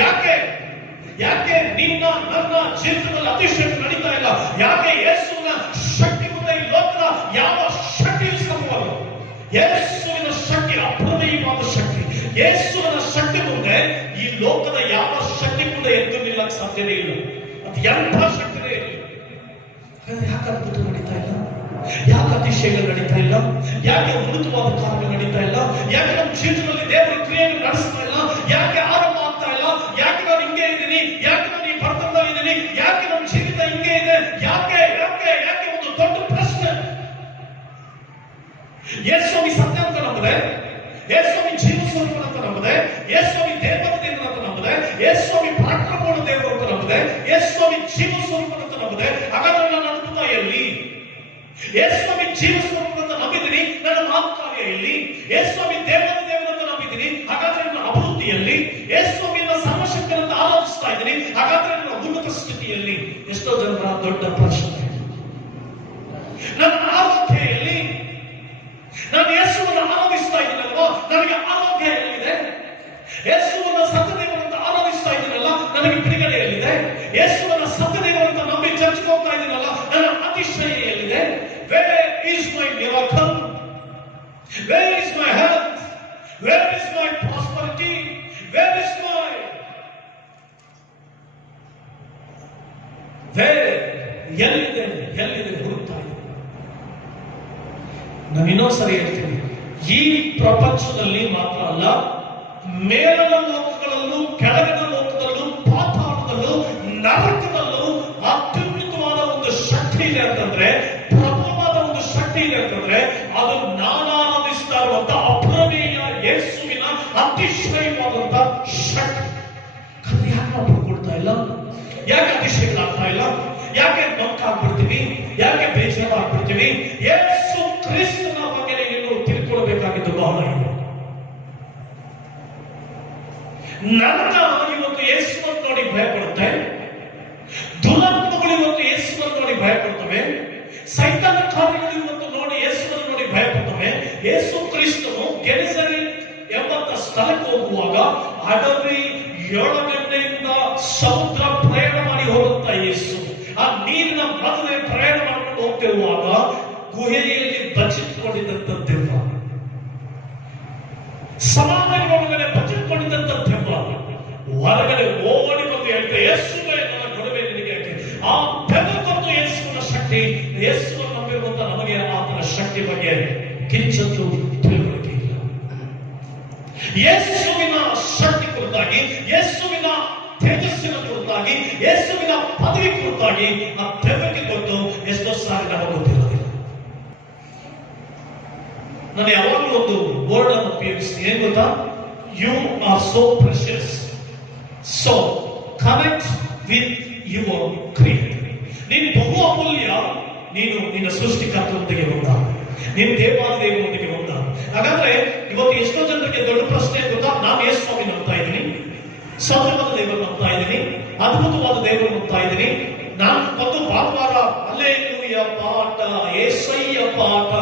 ಯಾಕೆ ಯಾಕೆ ನಿನ್ನ ನನ್ನ ಜೀವಿತದಲ್ಲಿ ಅತಿಶಯ ನಡೀತಾ ಇಲ್ಲ? ಯಾಕೆ ಯೇಸುವಿನ ಶಕ್ತಿ ಮುಂದೆ ಈ ಲೋಕದ ಯಾವ ಶಕ್ತಿಯೂ ಸಮವಲ್ಲ. ಯೇಸುವಿನ ಶಕ್ತಿ ಅಪ್ರಮೇಯವಾದ ಶಕ್ತಿ. ಯೇಸುವಿನ ಶಕ್ತಿ ಮುಂದೆ ಈ ಲೋಕದ ಯಾವ ಶಕ್ತಿ ಮುಂದೆ ಎದ್ದು ನಿಲ್ಲಕ್ಕೆ ಸಾಧ್ಯನೇ ಇಲ್ಲ. ಅದು ಎಂಥ ಶಕ್ತಿನೇ ಇಲ್ಲ. ಯಾಕೆ ಅದ್ಭುತ ನಡೀತಾ ಇಲ್ಲ? ಯಾಕೆ ಅತಿಶಯಗಳು ನಡೀತಾ ಇಲ್ಲ? ಯಾಕೆ ಅದ್ಭುತವಾದ ಕಾರ್ಯಗಳು ನಡೀತಾ ಇಲ್ಲ? ಯಾಕೆ ನಮ್ಮ ಜೀವಿತದಲ್ಲಿ ದೇವರ ಕ್ರಿಯೆಗಳು ನಡೆಸ್ತಾ ಇಲ್ಲ? ಯಾಕೆ ಆರಂಭ ಆಗ್ತಾ ಇಲ್ಲ? ಯಾಕೆ ನಾನು ಹಿಂಗೆ ಇದ್ದೀನಿ? ಯಾಕೆ ನಾನು ಈ ಬರ್ತದಲ್ಲಿ ಇದ್ದೀನಿ? ಯಾಕೆ ನಮ್ಮ ಜೀವಿತ ಹಿಂಗೆ ಇದೆ? ಯಾಕೆ ಯಾಕೆ ಯಾಕೆ ಒಂದು ದೊಡ್ಡ ಪ್ರಶ್ನೆ. ಯೇಸುವಿ ಸತ್ಯ ಅಂತ ನಂಬುದೆ, ಯೇಸುವಿ ಜೀವ ಸ್ವರೂಪ ಅಂತ ನಂಬುದೆ, ಯೇಸುವಿ ದೇವರ ದೇವರು ಅಂತ ನಂಬುದೆ, ಯೇಸುವಿ ಪರಾಕ್ರಮವುಳ್ಳ ದೇವರು ಅಂತ ನಂಬುದೆ, ಯೇಸುವಿ ಜೀವ ಸ್ವರೂಪ ಅಂತ ನಂಬುದೆ. ಹಾಗಾದ್ರೆ ನನ್ನ ಅದ್ಭುತ ಎಲ್ಲಿ? ಯೇಸುವಿ ಜೀವ ಸ್ವರೂಪ ಅಂತ ನಂಬಿದ್ದೀನಿ, ನನ್ನ ಮಾತುಕಾರ್ಯ ಎಲ್ಲಿ? ಯೇಸುವಿ ದೇವರ ದೇವರು ಅಂತ ನಂಬಿದ್ದೀನಿ, ಹಾಗಾದ್ರೆ ನನ್ನ ಅಭಿವೃದ್ಧಿಯಲ್ಲಿ? ಯೇಸುವಿನ ಸರ್ವಶಕ್ತನಂತ ಆರಾಧಿಸ್ತಾ ಇದ್ದೀನಿ, ಹಾಗಾದ್ರೆ ನನ್ನ ಉನ್ನತ ಸ್ಥಿತಿಯಲ್ಲಿ? ಎಷ್ಟೋ ಜನರ ದೊಡ್ಡ ಪ್ರಶ್ನೆ. ನನ್ನ ಆರೋಗ್ಯದಲ್ಲಿ ನಾನು ಯೇಸುವನ್ನು ಆರಾಧಿಸ್ತಾ ಇದ್ದೀನಲ್ವಾ, ನನಗೆ ಆರೋಗ್ಯ ಎಲ್ಲಿದೆ? ಯೇಸುವನ್ನು ಸತ್ಯದೇವರಂತ ಆರಾಧಿಸ್ತಾ ಇದ್ದೀನಲ್ಲ, ನನಗೆ ಬಿಡುಗಡೆ ಎಲ್ಲಿದೆ? ಯೇಸುವನ್ನ ಸತ್ಯದೇವರಂತ ನಂಬಿ ಚರ್ಚ್ಗೆ ಹೋಗ್ತಾ ಇದ್ದೀನಲ್ಲ, ನನ್ನ ಅತಿಶಯ ಎಲ್ಲಿದೆ? Where is my miracle? Where is my health? Where is my prosperity? Where is my ಎಲ್ಲಿದೆ ಹುಡುಕ್ತಾ ಇದೆ. ನಾನು ಇನ್ನೊಂದ್ಸರಿ ಹೇಳ್ತೀನಿ, ಈ ಪ್ರಪಂಚದಲ್ಲಿ ಮಾತ್ರ ಅಲ್ಲ, ಮೇಲಿನ ಲೋಕಗಳಲ್ಲೂ ಕೆಳಗಿನ ಲೋಕದಲ್ಲೂ ಪಾತಾಳದಲ್ಲೂ ನರಕದಲ್ಲೂ ಅತ್ಯುನ್ನತವಾದ ಒಂದು ಶಕ್ತಿ ಇದೆ ಅಂತಂದ್ರೆ, ಪ್ರಬಲವಾದ ಒಂದು ಶಕ್ತಿ ಇದೆ ಅಂತಂದ್ರೆ, ಅದು ನಾನು ಆರಾಧಿಸ್ತಾ ಇರುವಂತ ಅಪ್ರಮೇಯ ಯೇಸುವಿನ ಅತಿಶಯವಾದಂತ ಶಕ್ತಿ. ಯಾಕೆ ನಾವು ಪಡ್ಕೊಳ್ತಾ ಇಲ್ಲ? ಯಾಕೆ ಅತಿಶಯಗಳಾಗ್ತಾ ಇಲ್ಲ? ಯಾಕೆ ನೊಕ್ಕಾಗ್ಬಿಡ್ತೀವಿ? ಯಾಕೆ ಬೇಜಾರಾಗ್ಬಿಡ್ತೀವಿ? ಯೇಸು ಕ್ರಿಸ್ತನ ಬಗ್ಗೆ ನೀನು ತಿಳ್ಕೊಳ್ಬೇಕಾಗಿದ್ದು ಬಹಳ ಇದೆ. ನರಕ ಇವತ್ತು ಯೇಸುವನ್ನು ನೋಡಿ ಭಯಪಡುತ್ತೆ, ದುರಾತ್ಮಗಳು ಇವತ್ತು ಯೇಸುವನ್ನು ನೋಡಿ ಭಯಪಡ್ತವೆ, ಸೈತಾನ ಕಾರ್ಯಗಳು ಇವತ್ತು ನೋಡಿ ಯೇಸುವನ್ನು ನೋಡಿ ಭಯಪಡ್ತವೆ. ಯೇಸು ಕ್ರಿಸ್ತನು ಗೆನೆಸರೇತ್ ಎಂಬಂತ ಸ್ಥಳಕ್ಕೆ ಹೋಗುವಾಗ ಅಡವಿ 7 ಗಂಟೆಯಿಂದ ಸಮುದ್ರ ಪ್ರಯಾಣ ಮಾಡಿ ಹೋಗುತ್ತಾ ಯೇಸು ಆ ನೀರಿನ ಮಧ್ಯೆ ಪ್ರಯಾಣ ಮಾಡ್ಕೊಂಡು ಹೋಗ್ತಿರುವಾಗ ಗುಹೆಯಲ್ಲಿ ಬಚ್ಚಿಟ್ಕೊಂಡಿದ್ದಂತ ದೆವ್ವ, ಸಮಾಧಿಯ ಒಳಗಡೆ ಬಚ್ಚಿಟ್ಕೊಂಡಿದ್ದಂತ ದೆವ್ವ ಹೊರಗಡೆ ಓಡಿ ಬಂದು ಹೇಳ್ತೆ, ಯೇಸುವೇ ನನ್ನ ಕೊಡವೆ ನಿನಗೆ. ಆ ದೆವ್ವ ಬಂದು ಯೇಸುವಿನ ಶಕ್ತಿ, ಯೇಸುವನ್ನು ನಂಬಿರುವಂತ ನಮಗೆ ಆತನ ಶಕ್ತಿ ಬಗ್ಗೆ ಕಿಂಚತ್ತು ತಿಳುವಳಿಕೆ ಇಲ್ಲ. ಯೇಸುವಿನ ಶಕ್ತಿ ಕುರಿತಾಗಿ, ಯೇಸುವಿನ ತೇಜಸ್ಸಿನ ಕುರಿತಾಗಿ, ಯೇಸುವಿನ ಪದವಿ ಕುರಿತಾಗಿ ಆ ದೆವ್ವಕ್ಕೆ ಕೊಟ್ಟು ಎಷ್ಟೋ ಸಾರಿ ನಮಗೆ ಗೊತ್ತಿರೋದಿಲ್ಲ. ನಾನು ಯಾವಾಗಲೂ ಒಂದು ವರ್ಡ್ ಅನ್ನು ಉಪಯೋಗಿಸ್ತೀನಿ, ಏನ್ ಗೊತ್ತಾ? You are so precious, so connect with your creator. ನೀನು ಬಹು ಅಮೂಲ್ಯ, ನೀನು ನಿನ್ನ ಸೃಷ್ಟಿಕರ್ತನೊಂದಿಗೆ ಒಂದ, ನೀನು ದೇವಾದೇವನೊಂದಿಗೆ ಒಂದ. ಹಾಗಾದ್ರೆ ಇವತ್ತು ಎಷ್ಟೋ ಜನರಿಗೆ ದೊಡ್ಡ ಪ್ರಶ್ನೆ ಗೊತ್ತಾ? ನಾನು ಯೇಸು ಸ್ವಾಮಿ ನಂಬ್ತಾ ಇದ್ದೀನಿ, ಸತ್ಯವಾದ ದೇವರು ನಂಬ್ತಾ ಇದ್ದೀನಿ, ಅದ್ಭುತವಾದ ದೇವರು ನಂಬ್ತಾ ಇದ್ದೀನಿ. ನಾನು ಒಂದು ಭಾನುವಾರ ಹಲ್ಲೆಲೂಯ ಪಾಠ, ಯೇಸಯ್ಯ ಪಾಠ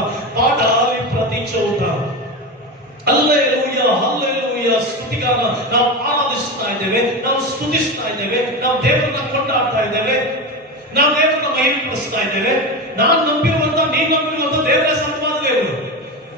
ಪ್ರತಿ ಚೌಟ ಹಲ್ಲೆಲೂಯ ಹಲ್ಲೆಲೂಯ ಸ್ತುತಿಗಾನ ನಾವು ಆರಾಧಿಸ್ತಾ ಇದ್ದೇವೆ, ನಾವು ಸ್ತುತಿಸ್ತಾ ಇದ್ದೇವೆ, ನಾವು ದೇವರನ್ನ ಕೊಂಡಾಡ್ತಾ ಇದ್ದೇವೆ, ನಾವು ದೇವರನ್ನ ಮಹಿಮೆಪಡಿಸ್ತಾ ಇದ್ದೇವೆ. ನಾನು ನಂಬಿರುವಂತ, ನೀನು ನಂಬಿರುವಂತ ದೇವರೇ ಸತ್ಯವಾದ ದೇವರು,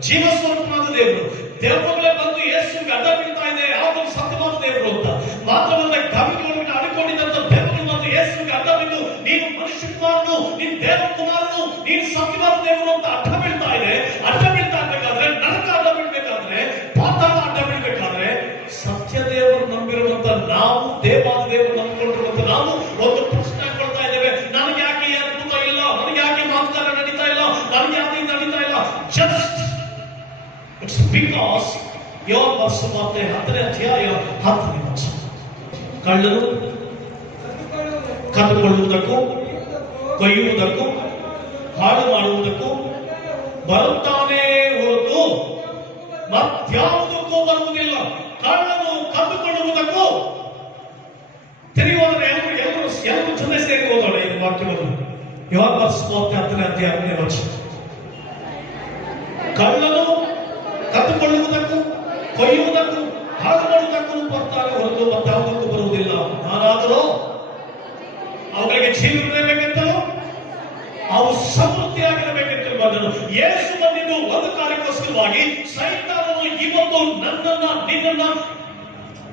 ಜೀವ ಸ್ವರೂಪನಾದ ದೇವರು. ದೇವರುಗಳೇ ಬಂದು ಯೇಸುವಿಗೆ ಅಡ್ಡ ಬೀಳ್ತಾ ಇದೆ, ಯಾವುದು ಸತ್ಯವಾದ ದೇವರು ಅಂತ. ಮಾತ್ರವಲ್ಲದೆ ಕವಿಗಳೊಳಗೆ ಅಡಿಕೊಂಡಿದ್ದಂತ ದೇವರುಗಳು ಬಂದು ಯೇಸುವಿಗೆ ಅಡ್ಡ ಬಿದ್ದು, ನೀನು ಮನುಷ್ಯ ಕುಮಾರನು, ನೀನು ದೇವ ಕುಮಾರನು, ನೀನು ಸತ್ಯವಾದ ದೇವರು ಅಂತ ಅಡ್ಡ ಬೀಳ್ತಾ ಇದೆ. ಅಡ್ಡ ಬೀಳ್ತಾ ಇರ್ಬೇಕಾದ್ರೆ, ನರಕ ಅಡ್ಡ ಬೀಳ್ಬೇಕಾದ್ರೆ, ಪಾತಾಳ ಅಡ್ಡ ಬೀಳ್ಬೇಕಾದ್ರೆ, ಸತ್ಯ ದೇವರು ನಂಬಿರುವಂತ ನಾವು, ದೇವಾದ ದೇವರು ನಂಬಿಕೊಂಡಿರುವಂತ ನಾವು ಒಂದು ಪ್ರಶ್ನೆ ಹಾಕೊಳ್ತಾ ಇದ್ದೇವೆ, ನನಗೆ ಯಾಕೆ ಈ ಅದ್ಭುತ ಇಲ್ಲ, ನನಗೆ ಯಾಕೆ ಮಾತುಕತೆ ನಡೀತಾ ಇಲ್ಲ, ನನಗೆ ಯಾಕೆ ನಡೀತಾ ಇಲ್ಲ? ಜಸ್ಟ್ ಇಟ್ಸ್ ಬಿಕಾಸ್ ಯೋಗ ವಾರ್ತೆ 10ನೇ ಅಧ್ಯಾಯ 10ನೇ ವಚನ. ಕಳ್ಳನು ಕದ್ದುಕೊಳ್ಳುವುದಕ್ಕೂ ಕೊಯ್ಯುವುದಕ್ಕೂ ಹಾಳು ಮಾಡುವುದಕ್ಕೂ ಬರುತ್ತಾನೆ ಹೊರತು ಮತ್ಯಾವುದಕ್ಕೂ ಬರುವುದಿಲ್ಲ. ಕಳ್ಳನು ಕದ್ದುಕೊಳ್ಳುವುದಕ್ಕೂ ತಿರುಗಿ ಎಲ್ಲರೂ ಜೊತೆ ಸೇರಿ ಹೋದೋಣ ಈ ವಾಕ್ಯವನ್ನು. ಯೋಗ ವಾರ್ತೆ 10ನೇ ಅಧ್ಯಾಯ 10ನೇ ವಚನ. ಕಳ್ಳನು ಕದ್ದುಕೊಳ್ಳುವುದಕ್ಕೂ ಕೊಯ್ಯುವುದಕ್ಕೂ ಹಾಳು ಮಾಡುವುದಕ್ಕೂ ಬರ್ತಾರೆ ಹೊರತು ಮತ್ತಾವುದಕ್ಕೂ ಬರುವುದಿಲ್ಲ. ಸಲುವಾಗಿ ಸೈತಾನನು ಇವತ್ತು ನಿನ್ನನ್ನ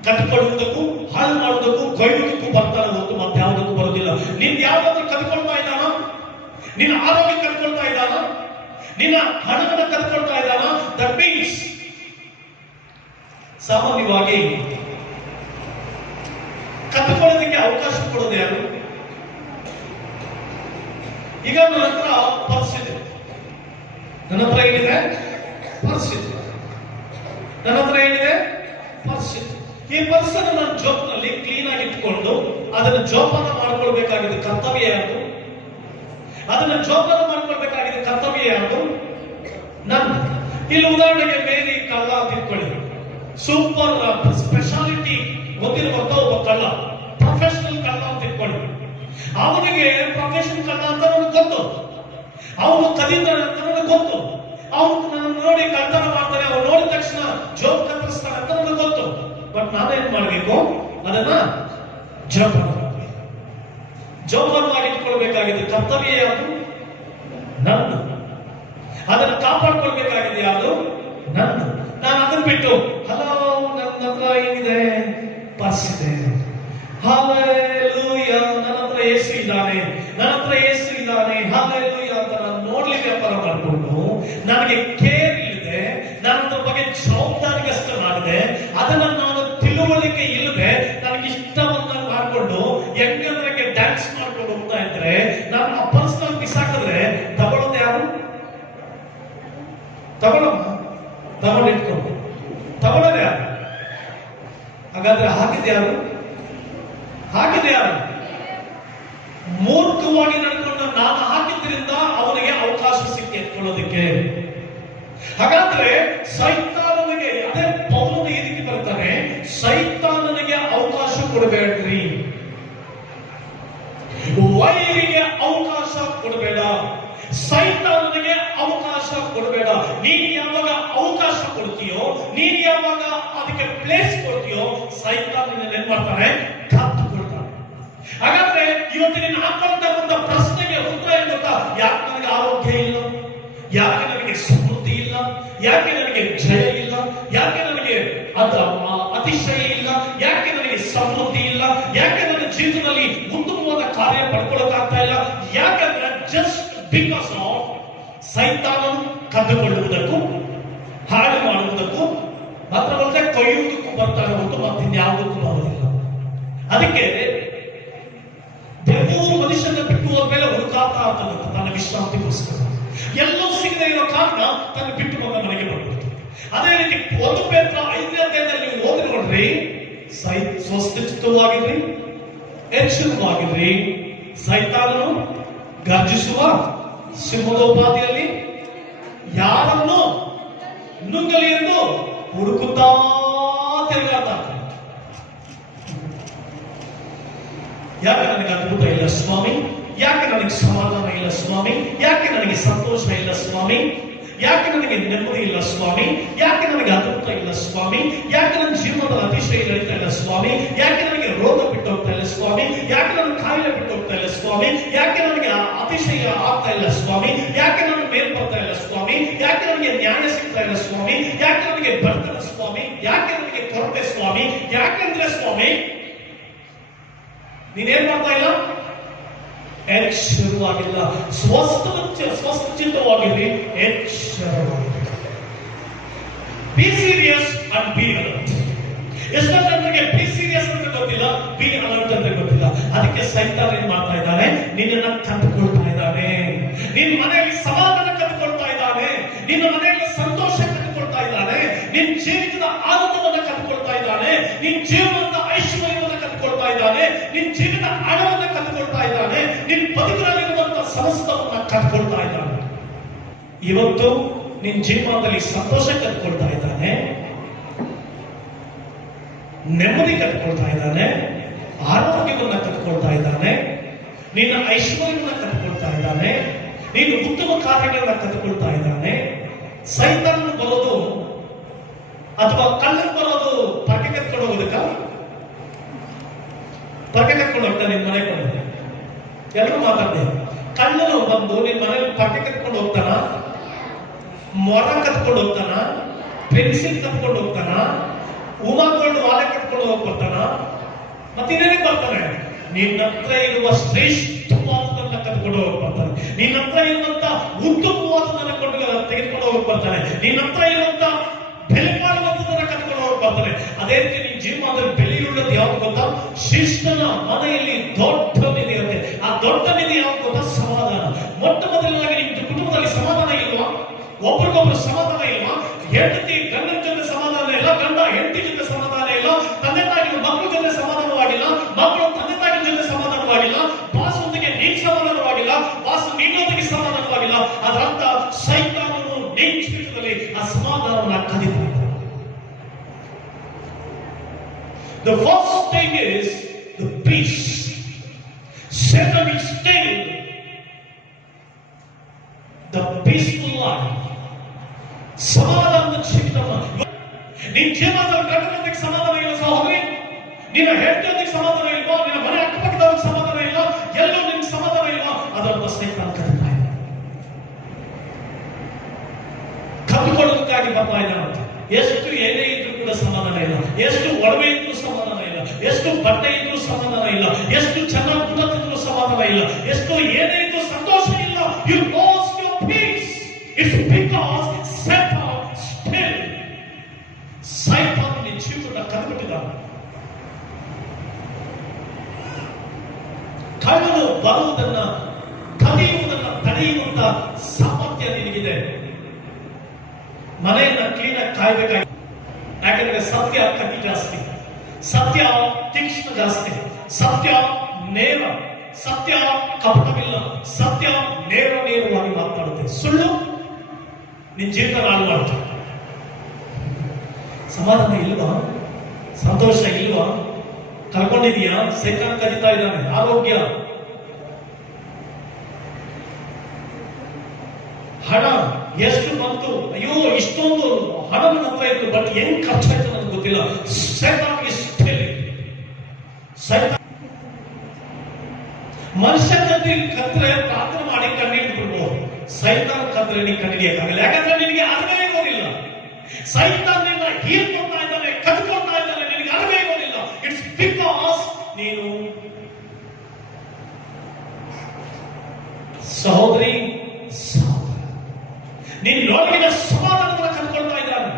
ಕಟ್ಕೊಳ್ಳುವುದಕ್ಕೂ, ಹಾಳು ಮಾಡುವುದಕ್ಕೂ, ಕೊಯ್ಯುವುದಕ್ಕೂ ಬರ್ತಾನೆ ಹೊರತು ಮತ್ತೆ ಯಾವುದಕ್ಕೂ ಬರುವುದಿಲ್ಲ. ನೀನ್ ಯಾವ್ದಾದ್ರು ಕಟ್ಕೊಳ್ತಾ ಇದ್ದಾನ? ನಿನ್ನ ಆರೋಗ್ಯ ಕಟ್ಕೊಳ್ತಾ ಇದ್ದಾನ? ನಿನ್ನ ಹಣವನ್ನು ಕಟ್ಕೊಳ್ತಾ ಇದ್ದಾನ? ದಟ್ ಮೀನ್ಸ್ ಸಾಮಾನ್ಯವಾಗಿ ಕಟ್ಕೊಳ್ಳೋದಕ್ಕೆ ಅವಕಾಶ ಕೊಡೋದು ಯಾರು? ಈಗ ನನ್ನ ಹತ್ರ ಪರ್ಸ್ ಇದೆ, ನನ್ನ ಹತ್ರ ಏನಿದೆ? ಪರ್ಸ್ ಇದೆ. ನನ್ನ ಹತ್ರ ಏನಿದೆ? ಪರ್ಸ್ ಇದೆ. ಈ ಪರ್ಸ್ ಅನ್ನು ನನ್ನ ಜೋಬ್ನಲ್ಲಿ ಕ್ಲೀನ್ ಆಗಿ ಇಟ್ಕೊಂಡು ಅದನ್ನು ಜೋಪಾನ ಮಾಡ್ಕೊಳ್ಬೇಕಾಗಿದ್ದು ಕರ್ತವ್ಯ ಯಾರು? ಅದನ್ನ ಜೋಪಾನ ಮಾಡ್ಕೊಳ್ಬೇಕಾಗಿದ್ದು ಕರ್ತವ್ಯ ಯಾರು? ನನ್ನ. ಇಲ್ಲಿ ಉದಾಹರಣೆಗೆ ಮೇರಿ ಕಳ್ಳ ಅಂತ ಇಟ್ಕೊಳ್ಳಿ. ಸೂಪರ್ ಸ್ಪೆಷಾಲಿಟಿ ಗೊತ್ತಿರುವಂತ ಒಬ್ಬ ಕಳ್ಳ, ಪ್ರೊಫೆಷನಲ್ ಕಳ್ಳ ಅಂತ ಇಟ್ಕೊಳ್ಳಿ. ಅವನಿಗೆ ಪ್ರೊಫೆಷನಲ್ ಕಳ್ಳ ಅಂತ ನನಗೆ ಗೊತ್ತು, ಅವನು ಕದಿತಾನೆ ಅಂತ ನನಗೆ ಗೊತ್ತು, ಅವನು ನನ್ನ ನೋಡಿ ಕಳ್ತನ ಮಾಡ್ತಾನೆ, ಅವನು ನೋಡಿದ ತಕ್ಷಣ ಜೋಬ್ ಕತ್ತರಿಸ್ತಾನೆ ಅಂತ ನನಗೆ ಗೊತ್ತು. ಬಟ್ ನಾನೇನ್ ಮಾಡ್ಬೇಕು? ಅದನ್ನ ಜೋಪಾನವಾಗಿ ಇಟ್ಕೊಳ್ಬೇಕಾಗಿದೆ ಕರ್ತವ್ಯ ಯಾವುದು? ನಂದು. ಅದನ್ನು ಕಾಪಾಡ್ಕೊಳ್ಬೇಕಾಗಿದೆ ಯಾವುದು? ನಂದು. ನಾನು ಅದನ್ನ ಬಿಟ್ಟು ಹಲೋ ನನ್ನ ಹತ್ರ ಏನಿದೆ? ಪರ್ಸ್ ಇದೆ, ಹಾಲೆಲೂಯ, ನನ್ನ ಹತ್ರ ಏಸು ಇದ್ದಾನೆ, ನನ್ನ ಹತ್ರ ಏಸು ಇದ್ದಾನೆ, ಹಾಲೆಲೂಯ ಅಂತ ನಾನು ನೋಡ್ಲಿಕ್ಕೆ ವ್ಯಾಪಾರ ಮಾಡಿಕೊಂಡು ನನಗೆ ಕೇರ್ ಇಲ್ಲದೆ, ನನ್ನ ಅದ್ರ ಬಗ್ಗೆ ಜವಾಬ್ದಾರಿಗಷ್ಟನಾಗಿದೆ, ಅದನ್ನ ನಾನು ತಿಳುವಳಿಕೆ ಇಲ್ಲದೆ ನನಗೆ ಇಷ್ಟವನ್ನ ಮಾಡಿಕೊಂಡು ಹೆಂಗಂದ್ರೆ ಡ್ಯಾನ್ಸ್ ಮಾಡ್ಕೊಂಡು ಹೋಗ್ತಾ ಇದ್ರೆ ನಾನು ಆ ಪರ್ಸನಲ್ ಬಿಸಾಕಿದ್ರೆ ತಗೊಳ್ಳೋದು ಯಾರು? ತಗೊಂಡಿಟ್ಕೊಂಡು ತಗೊಳ್ಳೋದು ಯಾರು? ಹಾಗಾದ್ರೆ ಹಾಕಿದ ಯಾರು? ಮೂರ್ಖವಾಗಿ ನಡ್ಕೊಂಡು ನಾನು ಹಾಕಿದ್ರಿಂದ ಅವನಿಗೆ ಅವಕಾಶ ಸಿಕ್ಕಿ ಎತ್ಕೊಳ್ಳೋದಕ್ಕೆ. ಹಾಗಾದ್ರೆ ಸೈತಾನನಿಗೆ, ಅದೇ ಪೌಲನು ಈ ರೀತಿ ಬರ್ತಾನೆ, ಸೈತಾನನಿಗೆ ಅವಕಾಶ ಕೊಡಬೇಡ್ರಿ, ವೈರಿಗೆ ಅವಕಾಶ ಕೊಡಬೇಡ, ಸೈತಾನನಿಗೆ ಅವಕಾಶ ಕೊಡಬೇಡ. ನೀನ್ ಯಾವಾಗ ಅವಕಾಶ ಕೊಡ್ತೀಯೋ, ನೀನ್ ಯಾವಾಗ ಅದಕ್ಕೆ ಪ್ಲೇಸ್ ಕೊಡ್ತೀಯೋ, ಸೈತಾನ ಏನ್ ಮಾಡ್ತಾನೆ? ಕತ್ತುಕೊಳ್ತಾನೆ. ಹಾಗಾದ್ರೆ ಇವತ್ತು ನೀನು ಹಾಕೊಳ್ತಾ ಬಂದ ಪ್ರಶ್ನೆಗೆ ಉತ್ತರ ಏನ್ ಗೊತ್ತಾ? ಯಾಕೆ ನನಗೆ ಆರೋಗ್ಯ ಇಲ್ಲ? ಯಾಕೆ ನನಗೆ ಸಮೃದ್ಧಿ ಇಲ್ಲ? ಯಾಕೆ ನನಗೆ ಜಯ ಇಲ್ಲ? ಯಾಕೆ ನನಗೆ ಅತಿಶಯ ಇಲ್ಲ? ಯಾಕೆ ನನಗೆ ಸಮೃದ್ಧಿ ಇಲ್ಲ? ಯಾಕೆ ನನ್ನ ಜೀವನದಲ್ಲಿ ಉತ್ತಮವಾದ ಕಾರ್ಯ ಪಡ್ಕೊಳ್ಳೋಕ್ಕಾಗ್ತಾ ಇಲ್ಲ? ಯಾಕಂದ್ರೆ ಜಸ್ಟ್ ಬಿಕಾಸ್ ಆಫ್ ಸೈತಾನನು ಕದ್ದುಕೊಳ್ಳುವುದಕ್ಕೂ, ಹಾಳು ಮಾಡುವುದಕ್ಕೂ, ಮಾತ್ರವಲ್ಲದೆ ಕೊಯ್ಯುವುದಕ್ಕೂ ಬರ್ತಾನೆ ಹೊರತು ಮತ್ತಿನ್ಯಾವುದಕ್ಕೂ ಬರೋದಿಲ್ಲ. ಅದಕ್ಕೆ ದೇವರು ಮನುಷ್ಯನ ಬಿಟ್ಟು ಹೋದ್ಮೇಲೆ ಹುಡುಕಾಟ ಆಗ್ತದೆ ತನ್ನ ವಿಶ್ರಾಂತಿಗೋಸ್ಕರ. ಎಲ್ಲೂ ಸಿಗದೆ ಇರೋ ಕಾರಣ ತನ್ನ ಬಿಟ್ಟು ಬಂದ ಮನೆಗೆ ಬರ್ಬೋದು. ಅದೇ ರೀತಿ 1 ಪೇತ್ರ 5ನೇ ಅಧ್ಯಾಯದಲ್ಲಿ ನೀವು ಓದಿ ನೋಡ್ರಿ, ಸ್ವಸ್ಥಚಿತ್ತವಾಗಿದ್ರಿ, ಎಚ್ಚರವಾಗಿದ್ರಿ, ಸೈತಾನನು ಗರ್ಜಿಸುವ ಸಿಂಹದೋಪಾದಿಯಲ್ಲಿ ಯಾರನ್ನು ನುಂಗಲಿ ಎಂದು ಹುಡುಕುತ್ತಾ ತಿರುಗಾಡ್ತಾರೆ. ಯಾಕೆ ನನಗೆ ಅದ್ಭುತ ಇಲ್ಲ ಸ್ವಾಮಿ? ಯಾಕೆ ನನಗೆ ಸಮಾಧಾನ ಇಲ್ಲ ಸ್ವಾಮಿ? ಯಾಕೆ ನನಗೆ ಸಂತೋಷ ಇಲ್ಲ ಸ್ವಾಮಿ? ಯಾಕೆ ನನಗೆ ನೆಮ್ಮದಿ ಇಲ್ಲ ಸ್ವಾಮಿ? ಯಾಕೆ ನನಗೆ ಅದ್ಭುತ ಇಲ್ಲ ಸ್ವಾಮಿ? ಯಾಕೆ ನನ್ನ ಜೀವನದ ಅತಿಶಯ ನಡೀತಾ ಇಲ್ಲ ಸ್ವಾಮಿ? ಯಾಕೆ ನನಗೆ ರೋಗ ಬಿಟ್ಟು ಹೋಗ್ತಾ ಇಲ್ಲ ಸ್ವಾಮಿ? ಯಾಕೆ ನನಗೆ ಕಾಯಿಲೆ ಬಿಟ್ಟು ಹೋಗ್ತಾ ಇಲ್ಲ ಸ್ವಾಮಿ? ಯಾಕೆ ನನಗೆ ಅತಿಶಯ ಆಗ್ತಾ ಇಲ್ಲ ಸ್ವಾಮಿ? ಯಾಕೆ ನನಗೆ ಮೇಲ್ ಬರ್ತಾ ಇಲ್ಲ ಸ್ವಾಮಿ? ಯಾಕೆ ನನಗೆ ನ್ಯಾಯ ಸಿಗ್ತಾ ಇಲ್ಲ ಸ್ವಾಮಿ? ಯಾಕೆ ನನಗೆ ಬರ್ತದ ಸ್ವಾಮಿ? ಯಾಕೆ ನನಗೆ ಕೊರತೆ ಸ್ವಾಮಿ? ಯಾಕೆಂದ್ರೆ ಸ್ವಾಮಿ ನೀನೇನ್ ಮಾಡ್ತಾ ಇಲ್ಲ? ಎಚ್ಚರವಾಗಿಲ್ಲ. ಸ್ವಸ್ಥಚಿತ್ತವಾಗಿರಿ, ಎಚ್ಚರವಾಗಿರಿ. Be serious and be alert. ಎಷ್ಟೋ ಜನರಿಗೆ ಬಿ ಸೀರಿಯಸ್ ಅಂತ ಗೊತ್ತಿಲ್ಲ, ಬಿ ಅಲರ್ಟ್ ಅಂತ ಗೊತ್ತಿಲ್ಲ. ಅದಕ್ಕೆ ಸೈತಾನ ಏನ್ ಮಾಡ್ತಾ ಇದ್ದಾನೆ? ನಿನ್ನನ್ನು ಕದ್ದುಕೊಳ್ತಾ ಇದ್ದಾನೆ, ನಿನ್ನ ಮನೆಯಲ್ಲಿ ಸಮಾಧಾನ ಕದ್ದುಕೊಳ್ತಾ ಇದ್ದಾನೆ, ನಿನ್ನ ಮನೆಯಲ್ಲಿ ಸಂತೋಷ ಕದ್ದುಕೊಳ್ತಾ ಇದ್ದಾನೆ, ನಿನ್ನ ಜೀವಿತದ ಆನಂದವನ್ನು ಕದ್ದುಕೊಳ್ತಾ ಇದ್ದಾನೆ, ನಿನ್ನ ಜೀವನದ ಐಶ್ವರ್ಯವನ್ನು ಕದ್ದುಕೊಳ್ತಾ ಇದ್ದಾನೆ, ನಿನ್ನ ಜೀವಿತ ಹಣವನ್ನು ಕದ್ದುಕೊಳ್ತಾ ಇದ್ದಾನೆ, ನಿನ್ನ ಬದುಕಿನಲ್ಲಿರುವಂತಹ ಸಮಸ್ತವನ್ನ ಕದ್ದುಕೊಳ್ತಾ ಇದ್ದಾನೆ. ಇವತ್ತು ನಿನ್ನ ಜೀವನದಲ್ಲಿ ಸಂತೋಷ ಕದ್ದುಕೊಳ್ತಾ ಇದ್ದಾನೆ, ನೆಮ್ಮದಿ ಕದ್ದುಕೊಳ್ತಾ ಇದ್ದಾನೆ, ಆರೋಗ್ಯವನ್ನ ಕದ್ದುಕೊಳ್ತಾ ಇದ್ದಾನೆ, ನಿನ್ನ ಐಶ್ವರ್ಯವನ್ನ ಕದ್ದುಕೊಳ್ತಾ ಇದ್ದಾನೆ, ನೀನು ಉತ್ತಮ ಕಾರ್ಯಗಳನ್ನ ಕದ್ದುಕೊಳ್ತಾ ಇದ್ದಾನೆ. ಸೈತಾನನು ಬರೋದು ಅಥವಾ ಕಳ್ಳನ್ ಬರೋದು ಪರಕೆ ಕತ್ಕೊಂಡು ಹೋಗೋದಕ್ಕ? ಪರಕೆ ಕತ್ಕೊಂಡು ಹೋಗ್ತಾನೆ ನಿನ್ ಮನೆಗೆ ಬಂದ ಎಲ್ಲರೂ ಮಾತಾಡ್ದೆ. ಕಳ್ಳನು ಬಂದು ನಿನ್ ಮನೇಲಿ ಪರಕೆ ಕತ್ಕೊಂಡು ಹೋಗ್ತಾನ? ಮೊರ ಕತ್ಕೊಂಡು ಹೋಗ್ತಾನ, ಪೆನ್ಸಿಲ್ ಕತ್ಕೊಂಡು ಹೋಗ್ತಾನ, ಉಮಾಗೋಲ್ಡ್ ವಾಲೆ ಕಟ್ಕೊಂಡು ಹೋಗ್ತಾನ, ಮತ್ತಿನ್ನೇನೇ ಬರ್ತಾನೆ? ನಿನ್ನ ಹತ್ರ ಇರುವ ಶ್ರೇಷ್ಠವಾದದನ್ನ ಕತ್ಕೊಂಡು ಹೋಗಿ ಬರ್ತಾನೆ. ನಿನ್ನ ಹತ್ರ ಇರುವಂತ ಉತ್ತಮವಾದದನ್ನ ತೆಗೆದುಕೊಂಡು ಹೋಗಿ ಬರ್ತಾನೆ. ನಿನ್ನ ಹತ್ರ ಇರುವಂತ ಬೆಲೆ ಮಾಡುವಂತದನ್ನ ಕತ್ಕೊಂಡು ಹೋಗಿ ಬರ್ತಾನೆ. ಅದೇ ರೀತಿ ನಿನ್ನ ಜೀವನದಲ್ಲಿ ಬೆಲೆಯುಳ್ಳದ್ದು ಯಾವ್ದು ಗೊತ್ತಾ? ಶಿಷ್ಟನ ಮನೆಯಲ್ಲಿ ದೊಡ್ಡ ನಿಧಿ ಇರುತ್ತೆ. ಆ ದೊಡ್ಡ ನಿಧಿ ಯಾವ್ದು ಗೊತ್ತಾ? ಸಮಾಧಾನ. ಮೊಟ್ಟ ಮೊದಲನಾಗಿ ನಿಮ್ದು ಕುಟುಂಬದಲ್ಲಿ ಸಮಾಧಾನ ಇಲ್ವಾ? ಒಬ್ರಿಗೊಬ್ರು ಸಮಾಧಾನ ಇಲ್ವಾ? ಹೆಂಡತಿ ಗಂಡನ ಜೊತೆ ಸಮಾಧಾನ ಇಲ್ಲ, ಗಂಡ ಹೆಂಡತಿ ಜೊತೆ ಸಮಾಧಾನ ಇಲ್ಲ, ತಂದೆ ತಾಯಿಗಳು ಮಕ್ಕಳ ಜೊತೆ ಸಮಾಧಾನವಾಗಿಲ್ಲ, ಮಕ್ಕಳು ತಂದೆ ತಾಯಿಗಳ ಜೊತೆ ಸಮಾಧಾನವಾಗಿಲ್ಲ, ಬಾಸೊಂದಿಗೆ ನೀನ್ ಸಮಾಧಾನವಾಗಿಲ್ಲ, ಬಾಸ್ ನೀನೊಂದಿಗೆ ಸಮಾಧಾನವಾಗಿಲ್ಲ. ಅದರಂತ ಸೈತಾನನು ನಿನ್ನ ಜೀವಿತದಲ್ಲಿ ಆ ಸಮಾಧಾನವನ್ನ ಕದಿತಾನೆ. The first thing is the peace. Satan will steal the peaceful life. ಸಮಾಧಾನದ ಜೀವಿತ. ನಿನ್ನ ಜೀವನದಲ್ಲಿ ಗಂಡನೊಂದಿಗೆ ಸಮಾಧಾನ ಇಲ್ಲ ಸಹೋದರಿ, ನಿನ್ನ ಹೆಂಡತಿಯೊಂದಿಗೆ ಸಮಾಧಾನ ಇಲ್ವಾ, ನಿನ್ನ ಮನೆ ಅಕ್ಕಪಕ್ಕದವ್ರಿಗೆ ಸಮಾಧಾನ ಇಲ್ಲ, ಎಲ್ಲೋ ನಿಮ್ಗೆ ಸಮಾಧಾನ ಇಲ್ವಾ, ಅದರಂತ ಸೈತಾನ ಕರೀತಾ ಇದೆ. ಕದ್ದುಕೊಳ್ಳೋದಕ್ಕಾಗಿ ಬರ್ತಾ ಇದ್ದಾನಂತೆ. ಎಷ್ಟು ಏನೇ ಇದ್ರೂ ಕೂಡ ಸಮಾಧಾನ ಇಲ್ಲ, ಎಷ್ಟು ಒಡವೆ ಇದ್ರೂ ಸಮಾಧಾನ ಇಲ್ಲ, ಎಷ್ಟು ಬಟ್ಟೆ ಇದ್ರೂ ಸಮಾಧಾನ ಇಲ್ಲ, ಎಷ್ಟು ಚೆನ್ನಾಗಿ ಗುಣ ತಂದ್ರೂ ಸಮಾಧಾನ ಇಲ್ಲ, ಎಷ್ಟು ಏನೇ ಇದ್ರೂ ಸಂತೋಷ ಇಲ್ಲ. You lost your peace. It's because Satan still. ಸೈತಾನ ನಿನ್ನ ಜೀವನ ಕದ್ದುಬಿಟ್ಟಿದ್ದಾನೆ. ಕಳ್ಳನು ಬರುವುದನ್ನ ಕದಿಯುವುದನ್ನ ತಡೆಯುವಂತ ಸಾಮರ್ಥ್ಯ ನಿನಗಿದೆ. ಮನೆಯನ್ನ ಕ್ಲೀನಾಗಿ ಕಾಯ್ಬೇಕಾಗಿ, ಯಾಕಂದ್ರೆ ಸತ್ಯ ಕತಿ ಜಾಸ್ತಿ, ಸತ್ಯ ತೀಕ್ಷ್ಣ ಜಾಸ್ತಿ, ಸತ್ಯ ನೇರ, ಸತ್ಯ ಕಪಟವಿಲ್ಲ, ಸತ್ಯ ನೇರವಾಗಿ ಮಾತನಾಡುತ್ತೆ. ಸುಳ್ಳು ನಿನ್ನ ಜೀವಿತ ಹಾಳು ಮಾಡುತ್ತೆ. ಸಮಾಧಾನ ಇಲ್ವಾ? ಸಂತೋಷ ಇಲ್ವಾ? ಕಳ್ಕೊಂಡಿದೀಯಾ? ಸೈತಾನ ಕದೀತಾ ಇದ್ದಾನೆ. ಆರೋಗ್ಯ, ಹಣ ಎಷ್ಟು ಬಂತು? ಅಯ್ಯೋ ಇಷ್ಟೊಂದು ಹಣ ನನ್ನ ಹತ್ರ ಇತ್ತು, ಬಟ್ ಹೆಂಗ್ ಖರ್ಚಾಯ್ತು ನನಗೆ ಗೊತ್ತಿಲ್ಲ. ಸೈತಾನ್ ಇಸ್ ಸ್ಟೀಲಿಂಗ್. ಸೈತಾನ್ ಮನುಷ್ಯ ಕದ್ರೆ ಪ್ರಾರ್ಥನೆ ಮಾಡಿ ಕಣ್ಣೀರು ಬಿಡ್ಬೋದು, ಸೈತಾನ್ ಕದ್ರೆ ನೀನು ಕಣ್ಣಿಡಿಯಕ್ಕಾಗಲ್ಲ. ಯಾಕಂದ್ರೆ ನಿನಗೆ ಅರಿವೇ ಇರೋದಿಲ್ಲ. ಸೈತಾನ್ ನಿನ್ನ ಹೀರ್ಕೊಳ್ತಾ ಇದ್ದಾನೆ, ಕದ್ಕೊಳ್ತಾ ಇದ್ದಾನೆ, ನಿನಗೆ ಅರಿವೇ ಇರೋದಿಲ್ಲ. ಇಟ್ಸ್ ಬಿಕಾಸ್ ನೀನು ಸಹೋದರಿ ನಿನ್ನೊಳಗಿನ ಸಮಾಧಾನವನ್ನು ಕದ್ಕೊಳ್ತಾ ಇದ್ದಾನೆ.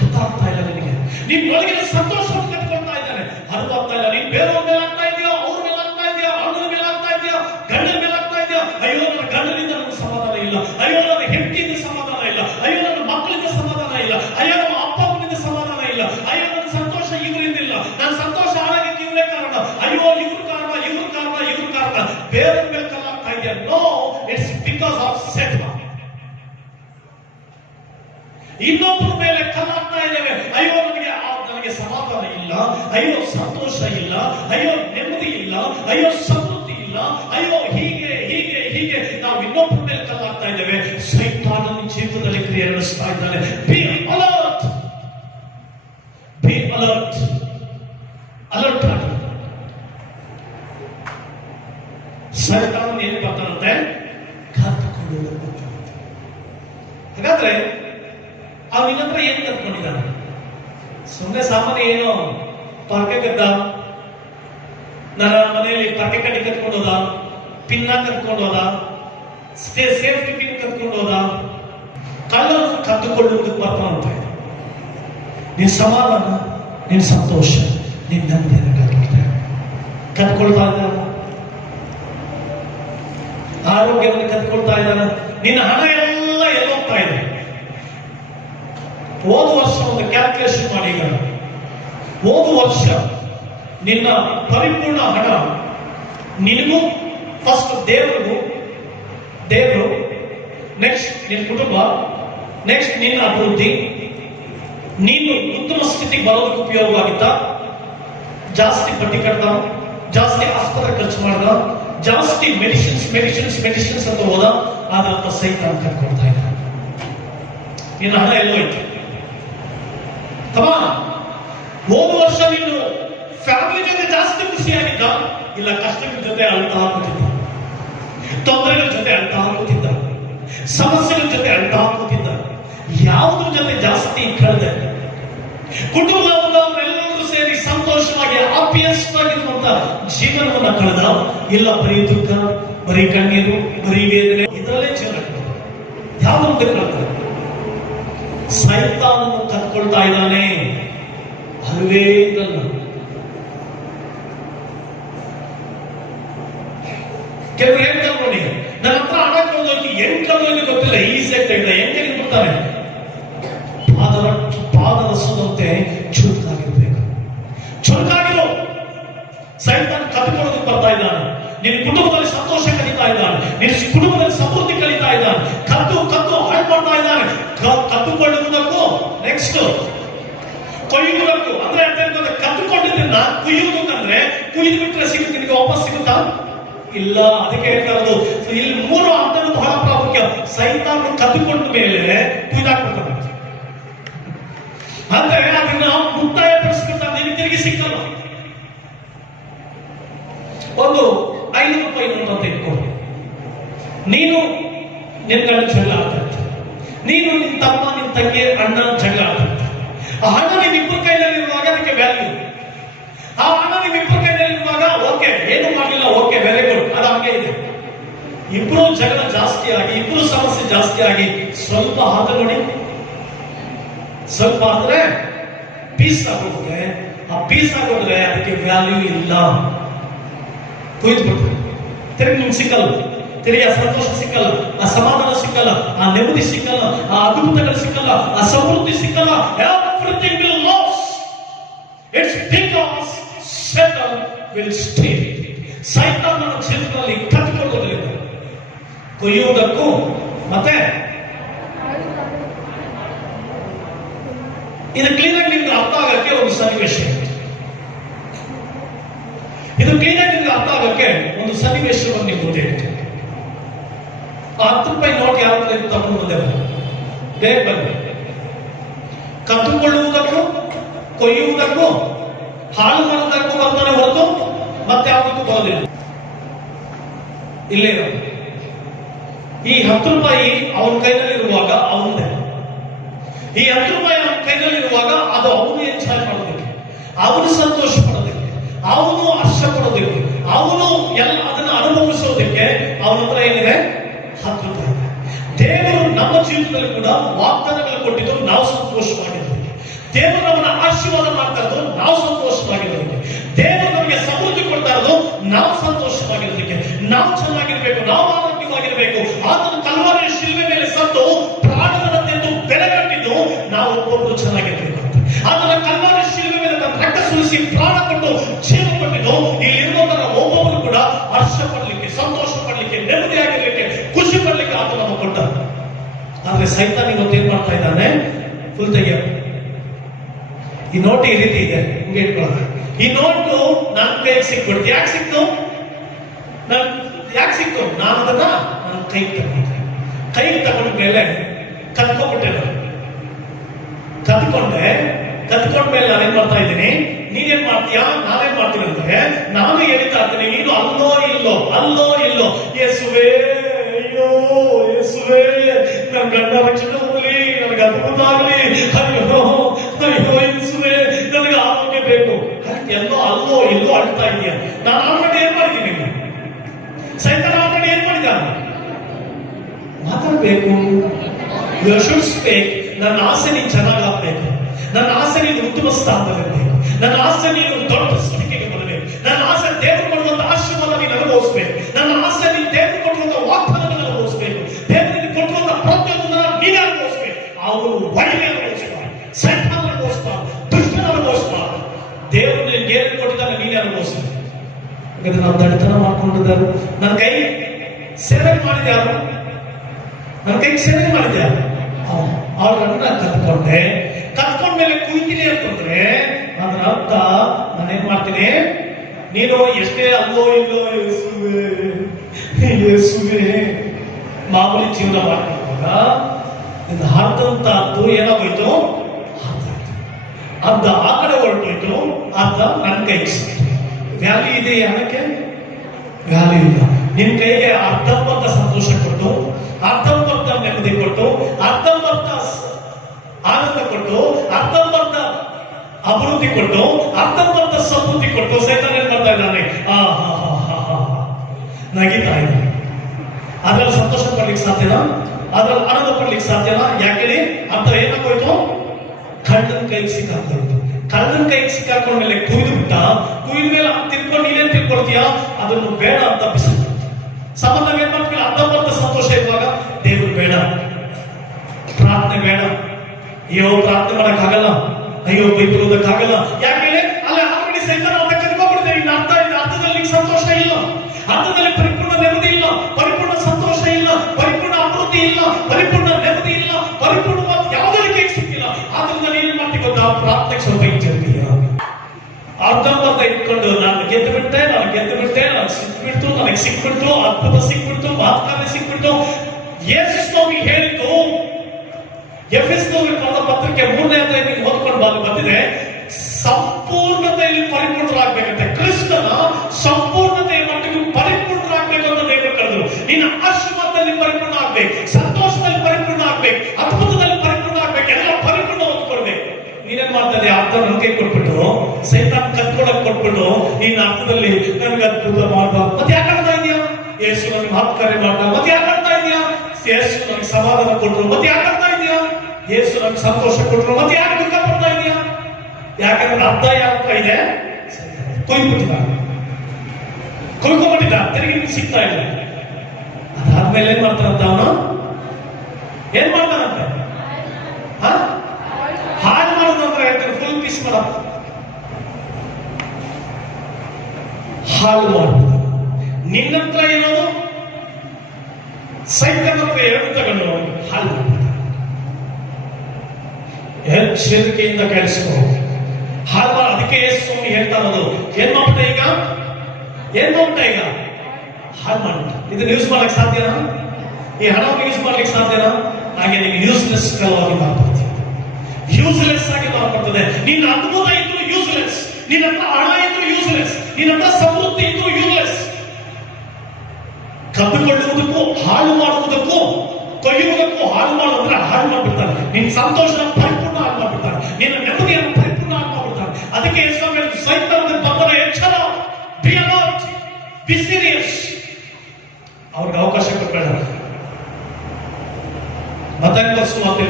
ಅರ್ಥ ಆಗ್ತಾ ಇಲ್ಲ ನಿನಗೆ. ನಿನ್ನೊಳಗಿನ ಸಂತೋಷವನ್ನು ಕದ್ಕೊಳ್ತಾ ಇದ್ದಾನೆ. ಅರ್ಥ ಆಗ್ತಾ ಇಲ್ಲ. ನೀನು ಬೇರೆಯವ್ರ ಮೇಲೆ ಆಗ್ತಾ ಇದೆಯಾ, ಅವ್ರ ಮೇಲೆ ಆಗ್ತಾ ಇದೆಯಾ, ಅಣ್ಣನ ಮೇಲೆ ಆಗ್ತಾ ಇದೆಯಾ, ಗಂಡನ ಮೇಲೆ ಆಗ್ತಾ ಇದೆಯಾ. ಅಯ್ಯೋ ನನ್ನ ಗಂಡನಿಂದ ನನಗೆ ಸಮಾಧಾನ ಇಲ್ಲ, ಅಯ್ಯೋ ನನ್ನ ಹೆಂಡತಿಯಿಂದ ಸಮಾಧಾನ ಇಲ್ಲ, ಅಯ್ಯೋ ನನ್ನ ಮಕ್ಕಳಿಂದ ಸಮಾಧಾನ ಇಲ್ಲ, ಅಯ್ಯೋ ನಮ್ಮ ಅಪ್ಪ ಅಮ್ಮನಿಂದ ಸಮಾಧಾನ ಇಲ್ಲ, ಅಯ್ಯೋ ನನ್ನ ಸಂತೋಷ ಇವರಿಂದ ಇಲ್ಲ, ನನ್ನ ಸಂತೋಷ ಆಗೋದಕ್ಕೆ ಇವರೇ ಕಾರಣ, ಅಯ್ಯೋ ಇವ್ರ ಕಾರಣ, ಇವ್ರ ಕಾರಣ, ಇವ್ರ ಕಾರಣ. ಬೇರೆಯವ್ರ ಮೇಲೆ ಕಲ್ಲಾಗ್ತಾ ಇದೆಯಾ? ನೋ, ಇಟ್ಸ್ ಬಿಕಾಸ್ ಆಫ್ ಸೈತಾನ್. ಇನ್ನೊಬ್ಬರ ಮೇಲೆ ಕಲ್ಲಾಗ್ತಾ ಇದ್ದೇವೆ. ಅಯ್ಯೋ ನನಗೆ ಸಮಾಧಾನ ಇಲ್ಲ, ಅಯ್ಯೋ ಸಂತೋಷ ಇಲ್ಲ, ಅಯ್ಯೋ ನೆಮ್ಮದಿ ಇಲ್ಲ, ಅಯ್ಯೋ ಸಮೃದ್ಧಿ ಇಲ್ಲ, ಅಯ್ಯೋ ಹೀಗೆ ಹೀಗೆ ಹೀಗೆ ನಾವು ಇನ್ನೊಬ್ಬರ ಮೇಲೆ ಕಲ್ಲಾಗ್ತಾ ಇದ್ದೇವೆ. ಸೈತಾನನ ಜೀವಿತದಲ್ಲಿ ಕ್ರಿಯೆ ನಡೆಸ್ತಾ ಇದ್ದಾನೆ. Be alert, be alert, alert ಆಗಿ. ಸೈತಾನ ಏನ್ ಬರ್ತಾನಂತೆ? ಕದ್ದುಕೊಂಡು ಹೋಗ್ತಾನಂತೆ. ಹಾಗಾದ್ರೆ ನಿನ್ನ ಹತ್ರ ಏನ್ ಕತ್ಕೊಂಡಿದ್ದಾನೆ? ಸುಮ್ಮನೆ ಸಾಮಾನ್ಯ ಏನೋ ಪರ್ಕೆ ಕದ್ದ, ನನ್ನ ಮನೆಯಲ್ಲಿ ಪರ್ಕೆ ಕಡ್ಡಿ ಕತ್ಕೊಂಡು ಹೋದ, ಪಿನ್ನ ಕತ್ಕೊಂಡು ಹೋದ, ಸೇಫ್ಟಿ ಪಿನ್ ಕತ್ಕೊಂಡು ಹೋದ. ಕಳ್ಳರು ಕದ್ದುಕೊಳ್ಳುವುದಕ್ಕೆ ಬರ್ತಾನಂತ. ನಿನ್ ಸಮಾಧಾನ, ನಿನ್ ಸಂತೋಷ, ನಿನ್ ನೆಮ್ಮದಿ ಕತ್ಕೊಳ್ತಾ ಇದ್ದಾನ. ಆರೋಗ್ಯವನ್ನು ಕತ್ಕೊಳ್ತಾ ಇದ್ದಾನ. ನಿನ್ನ ಹಣ ಎಲ್ಲ ಎಲ್ಲೋಗ್ತಾ ಇದೆ. ಹೋದ ವರ್ಷ ಒಂದು ಕ್ಯಾಲ್ಕುಲೇಷನ್ ಮಾಡಿ. ಈಗ ಹೋದ ವರ್ಷ ನಿನ್ನ ಪರಿಪೂರ್ಣ ಹಣ ನಿನಗೂ, ಫಸ್ಟ್ ದೇವರು, ನೆಕ್ಸ್ಟ್ ನಿನ್ನ ಕುಟುಂಬ, ನೆಕ್ಸ್ಟ್ ನಿನ್ನ ಅಭಿವೃದ್ಧಿ, ನೀನು ಉತ್ತಮ ಸ್ಥಿತಿಗೆ ಬರೋದಕ್ಕೆ ಉಪಯೋಗವಾಗಿತ್ತ? ಜಾಸ್ತಿ ಬಡ್ಡಿ ಕಟ್ಟ, ಜಾಸ್ತಿ ಆಸ್ಪತ್ರೆ ಖರ್ಚು ಮಾಡ್ದ, ಜಾಸ್ತಿ ಮೆಡಿಸಿನ್ಸ್ ಅಂತ ಹೋದ. ಆದ್ರಂತ ಸೈತಾನ ಕಟ್ಕೊಳ್ತಾ ಇದ್ದ. ನಿನ್ನ ಹಣ ಎಲ್ಲೋಯ್ತು? ಹೋದ ವರ್ಷ ನೀನು ಫ್ಯಾಮಿಲಿ ಜೊತೆ ಜಾಸ್ತಿ ಖುಷಿಯಾಗಿದ್ದ, ಇಲ್ಲ ಕಷ್ಟಗಳ ಜೊತೆ ಅಳ್ತಾ ಹಾಕುತ್ತಿದ್ದ, ತೊಂದರೆಗಳ ಜೊತೆ ಅಳ್ತಾ ಹಾಕುತ್ತಿದ್ದ, ಸಮಸ್ಯೆಗಳ ಜೊತೆ ಅಳ್ತಾ ಹಾಕುತ್ತಿದ್ದ. ಯಾವುದ್ರ ಜೊತೆ ಜಾಸ್ತಿ ಕಳೆದೆ? ಕುಟುಂಬದವರೆಲ್ಲರೂ ಸೇರಿ ಸಂತೋಷವಾಗಿ ಆಪ್ಯಾಸವಾಗಿರುವಂತ ಜೀವನವನ್ನ ಕಳೆದ? ಇಲ್ಲ ಬರೀ ದುಃಖ, ಬರೀ ಕಣ್ಣೀರು, ಬರೀ ವೇದನೆ, ಇದರಲ್ಲೇ ಜೀವನ ಯಾವುದೊಂದು ಕಳೆದ? ಸೈತಾನನು ಕತ್ಕೊಳ್ತಾ ಇದ್ದಾನೆ. ಅಲ್ವೇ ಇದಲ್ಲ. ಕೆಲವರು ಹೇಳ್ತಾರೆ ನೋಡಿ, ನನ್ನ ಹತ್ರ ಹಣ ಕಳೆದೋಗಿ ಹೆಂಗ್ ಕಳೆದೋಗಿ ಗೊತ್ತಿಲ್ಲ, ಈಸಿಯಾಗಿ ತೆಗೆದ ಹೆಂಗೆ ಬಿಡ್ತಾರೆ. ಪಾದರಸದಂತೆ ಚುರುಕಾಗಿರ್ಬೇಕು. ಚುರುಕಾಗಿರೋ ಸೈತಾನ್ ಕದ್ಕೊಳ್ಳೋದಕ್ಕೆ ಬರ್ತಾ ಇದ್ದಾನೆ. ನಿನ್ನ ಕುಟುಂಬದಲ್ಲಿ ಸಂತೋಷ ಕಲಿತಾ ಇದ್ದಾನೆ, ನಿನ್ನ ಕುಟುಂಬದಲ್ಲಿ ಸಮೃದ್ಧಿ ಕಲಿತಾ ಇದ್ದಾನೆ. ಕದ್ದು ಹಾಳು ಮಾಡ್ತಾ ಇದ್ದಾನೆ. ಕದ್ದುಕೊಳ್ಳುವುದಕ್ಕೂ ನೆಕ್ಸ್ಟ್ ಕೊಯ್ಯುವುದಕ್ಕೂ ಅಂದ್ರೆ ಕದ್ದುಕೊಂಡಿದ್ದನ್ನ ಕುಯ್ಯುವುದಕ್ಕಂದ್ರೆ ಕುಯ್ದು ಬಿಟ್ರೆ ಸಿಗುತ್ತೆ, ನಿಮಗೆ ವಾಪಸ್ ಸಿಗುತ್ತಾ? ಇಲ್ಲ. ಅದಕ್ಕೆ ಹೇಳ್ತಾ ಇರೋದು ಇಲ್ಲಿ 3 ಹಂತಗಳು ಬಹಳ ಪ್ರಾಮುಖ್ಯ. ಸೈತಾನ್ ಕದ್ದುಕೊಂಡ ಮೇಲೆ ಕುಯ್ದಾಕ್ಬಿಡ್ತಾನೆ. ಅಂದ್ರೆ ಅದನ್ನ ಮುಕ್ತಾಯ ಪಡಿಸ್ಬಿಡ್ತಾನೆ, ನಿನಗೆ ತಿರುಗಿ ಸಿಕ್ಕಲ್ಲ. ಒಂದು 5 ರೂಪಾಯಿ ನೋಟ್ ಅಂತ ಇಟ್ಕೊಂಡು ನೀನು ನಿನ್ನ ಗಂಡ ಜಗಳ ಆಡ್ತಾ ಇರ್ತ, ನೀನು ನಿನ್ನ ತಮ್ಮ, ನಿನ್ನ ತಂಗಿ, ಅಣ್ಣ ಜಗಳ ಆಡ್ತಾ ಇರ್ತ. ಆ ಹಣ ನಿಮ್ಮಿಬ್ಬರ ಕೈನಲ್ಲಿರುವಾಗ ಅದಕ್ಕೆ ವ್ಯಾಲ್ಯೂ. ಆ ಹಣ ನಿಮ್ಮಿಬ್ಬರ ಕೈನಲ್ಲಿರುವಾಗ ಓಕೆ, ಏನು ಮಾಡಲಿಲ್ಲ, ಓಕೆ ವೆರಿ ಗುಡ್, ಅದು ಹಂಗೆ ಇದೆ. ಇಬ್ರು ಜಗಳ ಜಾಸ್ತಿ ಆಗಿ, ಇಬ್ರು ಸಮಸ್ಯೆ ಜಾಸ್ತಿ ಆಗಿ ಸ್ವಲ್ಪ ಆದ ನೋಡಿ, ಸ್ವಲ್ಪ ಆದ್ರೆ ಪೀಸ್ ಆಗೋದ್ರೆ, ಆ ಪೀಸ್ ಆಗೋದ್ರೆ ಅದಕ್ಕೆ ವ್ಯಾಲ್ಯೂ ಇಲ್ಲ. ಕುಯ್ದು ಬಿಡ್ತಾರೆ. ತಿರುಗಿ ನಿಮ್ಗೆ ಸಿಕ್ಕಲ್ಲ, ತಿರುಗಿ ಆ ಸಂತೋಷ ಸಿಕ್ಕಲ್ಲ, ಆ ಸಮಾಧಾನ ಸಿಕ್ಕಲ್ಲ, ಆ ನೆಮ್ಮದಿ ಸಿಕ್ಕಲ್ಲ, ಆ ಅದ್ಭುತಗಳು ಸಿಕ್ಕಲ್ಲ, ಆ ಸಮೃದ್ಧಿ ಸಿಕ್ಕಲ್ಲ. Everything will lose. It's because Satan will steal. ಸೈತಾನನ ಜೀವನದಲ್ಲಿ ಕದ್ದುಕೊಳ್ಳೋದ್ರಿಂದ ಕೊಯ್ಯುವುದಕ್ಕೂ ಮತ್ತೆ ಇದು ಕ್ಲೀನಾಗಿ ನಿಮ್ಗೆ ಅರ್ಥ ಆಗಕ್ಕೆ ಒಂದು ಸನ್ನಿವೇಶ ಇದೆ. ಇದು ಕ್ಲೀನಾಗಿ ನಿಮ್ಗೆ ಅರ್ಥ ಆಗಕ್ಕೆ ಒಂದು ಸನ್ನಿವೇಶವನ್ನು ನೀವು ಮುಂದೆ ಇಡ್ತೀನಿ. 10 ರೂಪಾಯಿ ನೋಟ್ ಯಾವ ತಗೊಂಡು ಮುಂದೆ ಬೇಗ ಬನ್ನಿ. ಕದ್ದುಕೊಳ್ಳುವುದಕ್ಕೂ ಕೊಯ್ಯುವುದಕ್ಕೂ ಹಾಳು ಮಾಡುವುದಕ್ಕೂ ಬರ್ತಾನೆ ಹೊರತು ಮತ್ತೆ ಯಾವುದಕ್ಕೂ ಬರೋದಿಲ್ಲ. ಇಲ್ಲೇ ಈ 10 ರೂಪಾಯಿ ಅವನ ಕೈನಲ್ಲಿರುವಾಗ ಅವನದೇ. ಈ 10 ರೂಪಾಯಿ ಅವನ ಕೈನಲ್ಲಿರುವಾಗ ಅದು ಅವನು ಎಂಜಾಯ್ ಮಾಡೋದಕ್ಕೆ, ಅವನು ಸಂತೋಷ ಪಡೋದಕ್ಕೆ, ಅವನು ಹರ್ಷ ಪಡೋದಕ್ಕೆ, ಅವನು ಎಲ್ಲ ಅದನ್ನ ಅನುಭವಿಸೋದಕ್ಕೆ ಅವನ ಹತ್ರ ಏನಿದೆ? 10 ರೂಪಾಯಿ. ದೇವರು ನಮ್ಮ ಜೀವಿತದಲ್ಲಿ ಕೂಡ ವಾಗ್ದಾನಗಳು ಕೊಟ್ಟಿದ್ದು ನಾವು ಸಂತೋಷವಾಗಿರೋದಕ್ಕೆ, ದೇವರು ನಮ್ಮನ್ನ ಆಶೀರ್ವಾದ ಮಾಡ್ತಾ ಇರೋದು ನಾವು ಸಂತೋಷವಾಗಿರೋದಕ್ಕೆ, ದೇವರು ನಮಗೆ ಸಮೃದ್ಧಿ ಕೊಡ್ತಾ ಇರೋದು ನಾವು ಸಂತೋಷವಾಗಿರೋದಕ್ಕೆ, ನಾವು ಚೆನ್ನಾಗಿರ್ಬೇಕು, ನಾವು ಆರೋಗ್ಯವಾಗಿರ್ಬೇಕು. ಆತನ ಕಲ್ವಾರಿಯ ಶಿಲ್ವೆ ಮೇಲೆ ಸತ್ತು ಪ್ರಾಣವನ್ನು ತೆಗೆದು ಬೆಲೆ ಕಟ್ಟಿದ್ದು ನಾವು ಒಬ್ಬೊಬ್ಬರು ಚೆನ್ನಾಗಿರ್ಬೇಕು ಅಂತ. ಆತನ ಕಲ್ವಾರಿಯ ಶಿಲ್ವೆ ಮೇಲೆ ತನ್ನ ರಕ್ತ ಸುರಿಸಿ ಪ್ರಾಣ ಕೊಟ್ಟು ಜೀವ ಕೊಟ್ಟಿದ್ದು ಇಲ್ಲಿರುವಂತಹ ಒಬ್ಬೊಬ್ಬರು ಕೂಡ ಹರ್ಷ ಪಡಲಿಕ್ಕೆ, ಸಂತೋಷ ಪಡಲಿಕ್ಕೆ, ನೆಮ್ಮದಿಯಾಗಿರ್ಲಿಕ್ಕೆ, ಖುಷಿ ಪಡಲಿಕ್ಕೆ ಆತ ನಮ್ಮ ಕೊಟ್ಟ. ಆದ್ರೆ ಸೈತಾನ್ ಇವತ್ತು ಏನ್ ಮಾಡ್ತಾ ಇದ್ದಾನೆ? ಫುಲ್ ತೆಗಿಯ ಈ ನೋಟ್ ಈ ರೀತಿ ಇದೆ, ಹಿಂಗೆ ಇಟ್ಕೊಳ್ಳೋದು. ಈ ನೋಟು ನನ್ನ ಕೈಗೆ ಸಿಕ್ಬಿಡ್ತು. ಯಾಕೆ ಸಿಕ್ತು? ನಾನು ಅದನ್ನ ನನ್ನ ಕೈಗೆ ತಗೊಂಡೆ. ಕೈಗೆ ತಗೊಂಡ ಮೇಲೆ ಕದ್ಕೊಂಡ್ಬಿಟ್ಟೆ. ಕದ್ಕೊಂಡ್ಮೇಲೆ ನಾನೇನ್ ಮಾಡ್ತಾ ಇದ್ದೀನಿ, ನೀನೇನ್ ಮಾಡ್ತೀಯಾ, ನಾನೇನ್ ಮಾಡ್ತೀನಿ ಅಂದ್ರೆ ನಾನು ಹೇಳ್ತಾ ಇರ್ತೀನಿ, ನೀನು ಅಲ್ಲೋ ಇಲ್ಲೋ ಯೇಸುವೇ, ಅಯ್ಯೋ ಯೇಸುವೇ, ನನ್ನ ಗಂಡ ರಕ್ಷಣೆ ಹೋಗ್ಲಿ, ನನಗೆ ಅದ್ಭುತ ಆಗಲಿ, ಅಯ್ಯೋ ಯೇಸುವೇ, ನನಗೆ ಆರೋಗ್ಯ ಬೇಕು. ಎಲ್ಲೋ ಅಲ್ಲೋ ಇಲ್ಲೋ ಅಳ್ತಾ ಇದೀಯ. ನಾನು ಆಲ್ರೆಡಿ ಏನ್ ಮಾಡಿದ್ದೀನಿ? ಸೈತಾನ ಆಲ್ರೆಡಿ ಏನ್ ಮಾಡಿದ್ದಾನೆ? ಮಾತಾಡ್ಬೇಕು. You should speak. ನನ್ನ ಆಸೆ ನೀನು ಚೆನ್ನಾಗಾಗಬೇಕು, ನನ್ನ ಆಸೆ ನೀನು ಉತ್ತಮ ಸ್ಥಾನದಲ್ಲಿರಬೇಕು, ನನ್ನ ಆಸೆ ನೀನು ದೊಡ್ಡ ಸ್ಥಿತಿಗೆ ಬರಬೇಕು, ನನ್ನ ಆಸೆ ದೇವರು ಕೊಡುವಂತ ಆಶೀರ್ವಾದ ನೀನು ಅನುಭವಿಸಬೇಕು, ನನ್ನ ಆಸೆ ನೀನು ದೇವರು ಕೊಡುವಂತ ವಾಗ್ದಾನವನ್ನು ಅನುಭವಿಸಬೇಕು, ದೇವರಿಗೆ ಕೊಡುವಂತ ಪ್ರತಿಯೊಂದನ್ನು ನೀನೇ ಅನುಭವಿಸಬೇಕು. ಅವನು ವೈರಿ ಅನುಭವಿಸಬಾರ, ಸೈತಾನ ಅನುಭವಿಸಬಾರ, ದುಷ್ಟನ ಅನುಭವಿಸಬಾರ. ದೇವರು ನಿನಗೆ ಏನು ಕೊಟ್ಟಿದ್ದಾನೆ ನೀನೇ ಅನುಭವಿಸಬೇಕು. ನಾವು ದಡ್ತನ ಮಾಡ್ಕೊಂಡಿದ್ದಾರೆ. ನನ್ನ ಕೈ ಸೇವೆ ಮಾಡಿದ್ಯಾರು? ನನ್ನ ಕೈಗೆ ಸೇವೆ ಮಾಡಿದ್ಯಾರು? ಅವ್ರನ್ನ ಕತ್ಕೊಂಡ್ಮೇಲೆ ಕುಯ್ತೀನಿ ಅಂತಂದ್ರೆ ಅದರ ಅರ್ಥ ನಾನೇನ್ ಮಾಡ್ತೀನಿ, ನೀನು ಎಷ್ಟೇ ಅಲ್ಲೋ ಇಲ್ಲೋ ಯೇಸುವೆ ಮಾಮೂಲಿ ಜೀವನ ಮಾಡ್ಕೊಂಡಾಗ ನಿನ್ನ ಅರ್ಧಂತದ್ದು ಏನಾಗೋಯ್ತು? ಅರ್ಧ ಆ ಕಡೆ ಹೊರಟೋಯ್ತು, ಅರ್ಧ ನನ್ನ ಕೈಗೆ ಸಿಕ್ತು. ವ್ಯಾಲ್ಯೂ ಇದೆ ಹಣಕ್ಕೆ? ವ್ಯಾಲ್ಯೂ ಇಲ್ಲ. ನಿನ್ ಕೈಗೆ ಅರ್ಧಂಬರ್ಧ ಸಂತೋಷ ಕೊಟ್ಟು, ಅರ್ಧಂಬರ್ಧ ನೆಮ್ಮದಿ ಕೊಟ್ಟು, ಅರ್ಧಂಬರ್ಧ ಆನಂದ ಕೊಟ್ಟು, ಅರ್ಧಂಬರ್ಧ ಅಭಿವೃದ್ಧಿ ಕೊಟ್ಟು, ಅರ್ಧಂಬರ್ಧ ಸಮೃದ್ಧಿ ಕೊಟ್ಟು ಸೈತಾನ ಏನ್ ಮಾಡ್ತಾ ಇದ್ದಾನೆ? ನಗಿತಾ ಇದ್ದಾನೆ. ಅದ್ರಲ್ಲಿ ಸಂತೋಷ ಪಡ್ಲಿಕ್ಕೆ ಸಾಧ್ಯನಾ? ಅದ್ರಲ್ಲಿ ಆನಂದ ಪಡ್ಲಿಕ್ಕೆ ಸಾಧ್ಯನಾ? ಯಾಕೆ ಅಂತ ಏನಾಗೋಯ್ತು? ಕಳ್ಳನ ಕೈಗೆ ಸಿಕ್ಕಾಕೊಳ್ತು. ಕಳ್ಳನ ಕೈಗೆ ಸಿಕ್ಕಾಕೊಂಡ್ಮೇಲೆ ಕುಯ್ದು ಬಿಟ್ಟ. ಕುಯ್ದ ಮೇಲೆ ತಿಳ್ಕೊಂಡು ನೀನೇನ್ ತಿಳ್ಕೊಳ್ತೀಯ? ಅದನ್ನು ಬೇಡ ಅಂತ ಬಿಸಿ ಸಂಬಂಧ ಏನ್ ಮಾಡ್ತೀವಿ? ಅರ್ಧಂಬರ್ಧ ಸಂತೋಷ ಇರುವಾಗ ದೇವರು ಬೇಡ, ಪ್ರಾರ್ಥನೆ ಬೇಡ, ಅಯ್ಯೋ ಪ್ರಾರ್ಥನೆ ಮಾಡಕ್ಕಾಗಲ್ಲ, ಅಯ್ಯೋ ಬೈಬರುವುದಕ್ಕಾಗಲ್ಲ. ಯಾಕೆ? ಅಲ್ಲ ಆಲ್ರೆಡಿ ಸೈತಾನ ಅಂತ ಕರ್ಕೊಂಡ್ಬಿಡ್ತೇವೆ. ಇನ್ನು ಅರ್ಥದಲ್ಲಿ ಸಂತೋಷ ಇಲ್ಲ, ಅರ್ಥದಲ್ಲಿ ಪರಿಪೂರ್ಣ ನೆಮ್ಮದಿ ಇಲ್ಲ, ಪರಿಪೂರ್ಣ ಸಂತೋಷ ಇಲ್ಲ, ಪರಿಪೂರ್ಣ ಅಭಿವೃದ್ಧಿ ಇಲ್ಲ, ಪರಿಪೂರ್ಣ ನೆಮ್ಮದಿ ಇಲ್ಲ, ಪರಿಪೂರ್ಣವಾದ ಯಾವುದೇ ಕೈ ಸಿಕ್ಕಿಲ್ಲ. ಆದ್ರಿಂದ ನೀನು ಮಾಡ್ತಿ ಗೊತ್ತಾ? ಪ್ರಾರ್ಥನೆಗೆ ಸ್ವಲ್ಪ ಇಚ್ಛಿರ್ತೀಯ. ಅರ್ಧಂಬರ್ಧ ಇಟ್ಕೊಂಡು ನಾನು ಗೆದ್ದು ಬಿಟ್ಟೆ, ನನಗೆ ಸಿಕ್ಬಿಟ್ಟು, ಅದ್ಭುತ ಸಿಕ್ಬಿಟ್ಟು, ಮಾತುಕತೆ ಸಿಕ್ಬಿಟ್ಟು. ಯೇಸು ಸ್ವಾಮಿ ಹೇಳಿದ್ದು ಎಫೆಸದವರಿಗೆ ಬರೆದ ಪತ್ರಿಕೆ 3ನೇ ಅಧ್ಯಾಯದಲ್ಲಿ ಓದ್ಕೊಂಡು ಬಂದಿದೆ. ಸಂಪೂರ್ಣತೆಯಲ್ಲಿ ಪರಿಪೂರ್ಣರಾಗಬೇಕಂತೆ. ಕ್ರಿಸ್ತನ ಸಂಪೂರ್ಣತೆಯ ಮಟ್ಟಿಗೆ ಪರಿಪೂರ್ಣರಾಗಬೇಕು ಅಂತ ದೇವರು ಕರೆದರು. ನಿನ್ನ ಆಶೀರ್ವಾದದಲ್ಲಿ ಪರಿಪೂರ್ಣ ಆಗ್ಬೇಕು, ಸಂತೋಷದಲ್ಲಿ ಪರಿಪೂರ್ಣ ಆಗ್ಬೇಕು, ಅದ್ಭುತದಲ್ಲಿ ಪರಿಪೂರ್ಣ ಆಗ್ಬೇಕು, ಎಲ್ಲ ಪರಿಪೂರ್ಣ ಹೊಂದ್ಕೊಳ್ಬೇಕು. ನೀನೇನ್ ಮಾಡ್ತದೆ? ಅರ್ಧ ನಂಬಿಕೆ ಕೊಟ್ಬಿಟ್ಟು, ಸೈತಾನ್ ಕತ್ಕೊಳಕ್ ಕೊಟ್ಬಿಟ್ಟು, ನೀನ್ ಅರ್ಥದಲ್ಲಿ ನನ್ಗೆ ಅದ್ಭುತ ಮಾಡ್ಬಾರ್ದು, ಮತ್ತೆ ಯಾಕೆ ಆಡ್ತಾ ಇದೆಯಾ? ಯೇಸು ನನಗೆ ಮಾತುಕತೆ ಮಾಡ್ತಾ, ಮತ್ತೆ ಯಾಕೆ ಆಡ್ತಾ ಇದೆಯಾ? ಯೇಸು ನನಗೆ ಸಮಾಧಾನ ಕೊಟ್ಟರು, ಮತ್ತೆ ಯಾಕೆ ಆಡ್ತಾ ಇದೆಯಾ? ಯೇಸು ನನಗೆ ಸಂತೋಷ ಕೊಟ್ಟರು, ಮತ್ತೆ ಯಾಕೆ ದುಃಖ ಪಡ್ತಾ ಇದೆಯಾ? ಯಾಕಂದ್ರೆ ಅರ್ಧ ಯಾಕ ಇದೆ? ಕೊಯ್ಕೊಂಡ್ಬಿಟ್ಟಿದ್ದ, ತಿರುಗಿ ಸಿಗ್ತಾ ಇಲ್ಲ. ಅದಾದ್ಮೇಲೆ ಏನ್ ಮಾಡ್ತಾನಂತ ಅವನು? ಏನ್ ಮಾಡ್ತಾನಂತೆ? ಹಾಳು ಮಾಡೋದಂದ್ರೆ ಹೇಳ್ತಾರೆ, ಫುಲ್ ಪೀಸ್ ಮಾಡ, ಹಾಳು ಮಾಡುವುದು. ನಿನ್ನತ್ರ ಇರೋದು ಸೈತಾನನ ಹತ್ರ ಎರಡು ತಗೊಂಡು ಹಾಳು ಮಾಡ್ತಾರೆ. ಎಚ್ಚರಿಕೆಯಿಂದ ಕೇಳಿಸ್ಕೊ. ಹಾಲು ಅದಕ್ಕೆ ಸ್ವಾಮಿ ಹೇಳ್ತಾ ಇರೋದು, ಏನ್ ಮಾಡ್ಬಿಟ್ಟೆ ಈಗ? ಹಾಳು ಮಾಡ್ಬಿಟ್ಟ. ಇದನ್ನ ಯೂಸ್ ಮಾಡ್ಲಿಕ್ಕೆ ಸಾಧ್ಯನಾ? ಈ ಹಣವನ್ನು ಯೂಸ್ ಮಾಡ್ಲಿಕ್ಕೆ ಸಾಧ್ಯನಾ? ಹಾಗೆ ನೀವು ಯೂಸ್ಲೆಸ್ ಕಲವಾಗಿ ಮಾರ್ಪಡ್ತೀವಿ, ಯೂಸ್ಲೆಸ್ ಆಗಿ ಮಾರ್ಪಡ್ತದೆ. ನಿನ್ನ ಅದ್ಭುತ ಇದ್ರು ಯೂಸ್ಲೆಸ್, ನಿನ್ನ ಹತ್ರ ಹಣ ಇದ್ರು ಯೂಸ್ಲೆಸ್, ನಿನ್ನ ಹತ್ರ ಸಮೃದ್ಧಿ ಇದ್ರು ಯೂಸ್ಲೆಸ್. ಕದ್ದುಕೊಳ್ಳುವುದಕ್ಕೂ ಹಾಳು ಮಾಡುವುದಕ್ಕೂ ಕೊಯ್ಯುವುದಕ್ಕೂ ಹಾಳು ಮಾಡೋದ್ರೆ ಹಾಳು ಮಾಡ್ಬಿಡ್ತಾರೆ. ನಿನ್ನ ಸಂತೋಷನ ಪರಿಪೂರ್ಣ ಹಾಳು ಮಾಡ್ಬಿಡ್ತಾರೆ, ನಿನ್ನ ನೆಮ್ಮದಿಯನ್ನು ಪರಿಪೂರ್ಣ ಹಾಳು ಮಾಡ್ಬಿಡ್ತಾರೆ. ಅದಕ್ಕೆ ಸೈತಾನದ ಬಂಧನ ಎಚ್ಚರ, ಬಿ ಅಲರ್ಟ್, ಬಿ ಸೀರಿಯಸ್. ಅವ್ರಿಗೆ ಅವಕಾಶ ಕೊಡಬೇಡ. ಮತ್ತಾಗಿ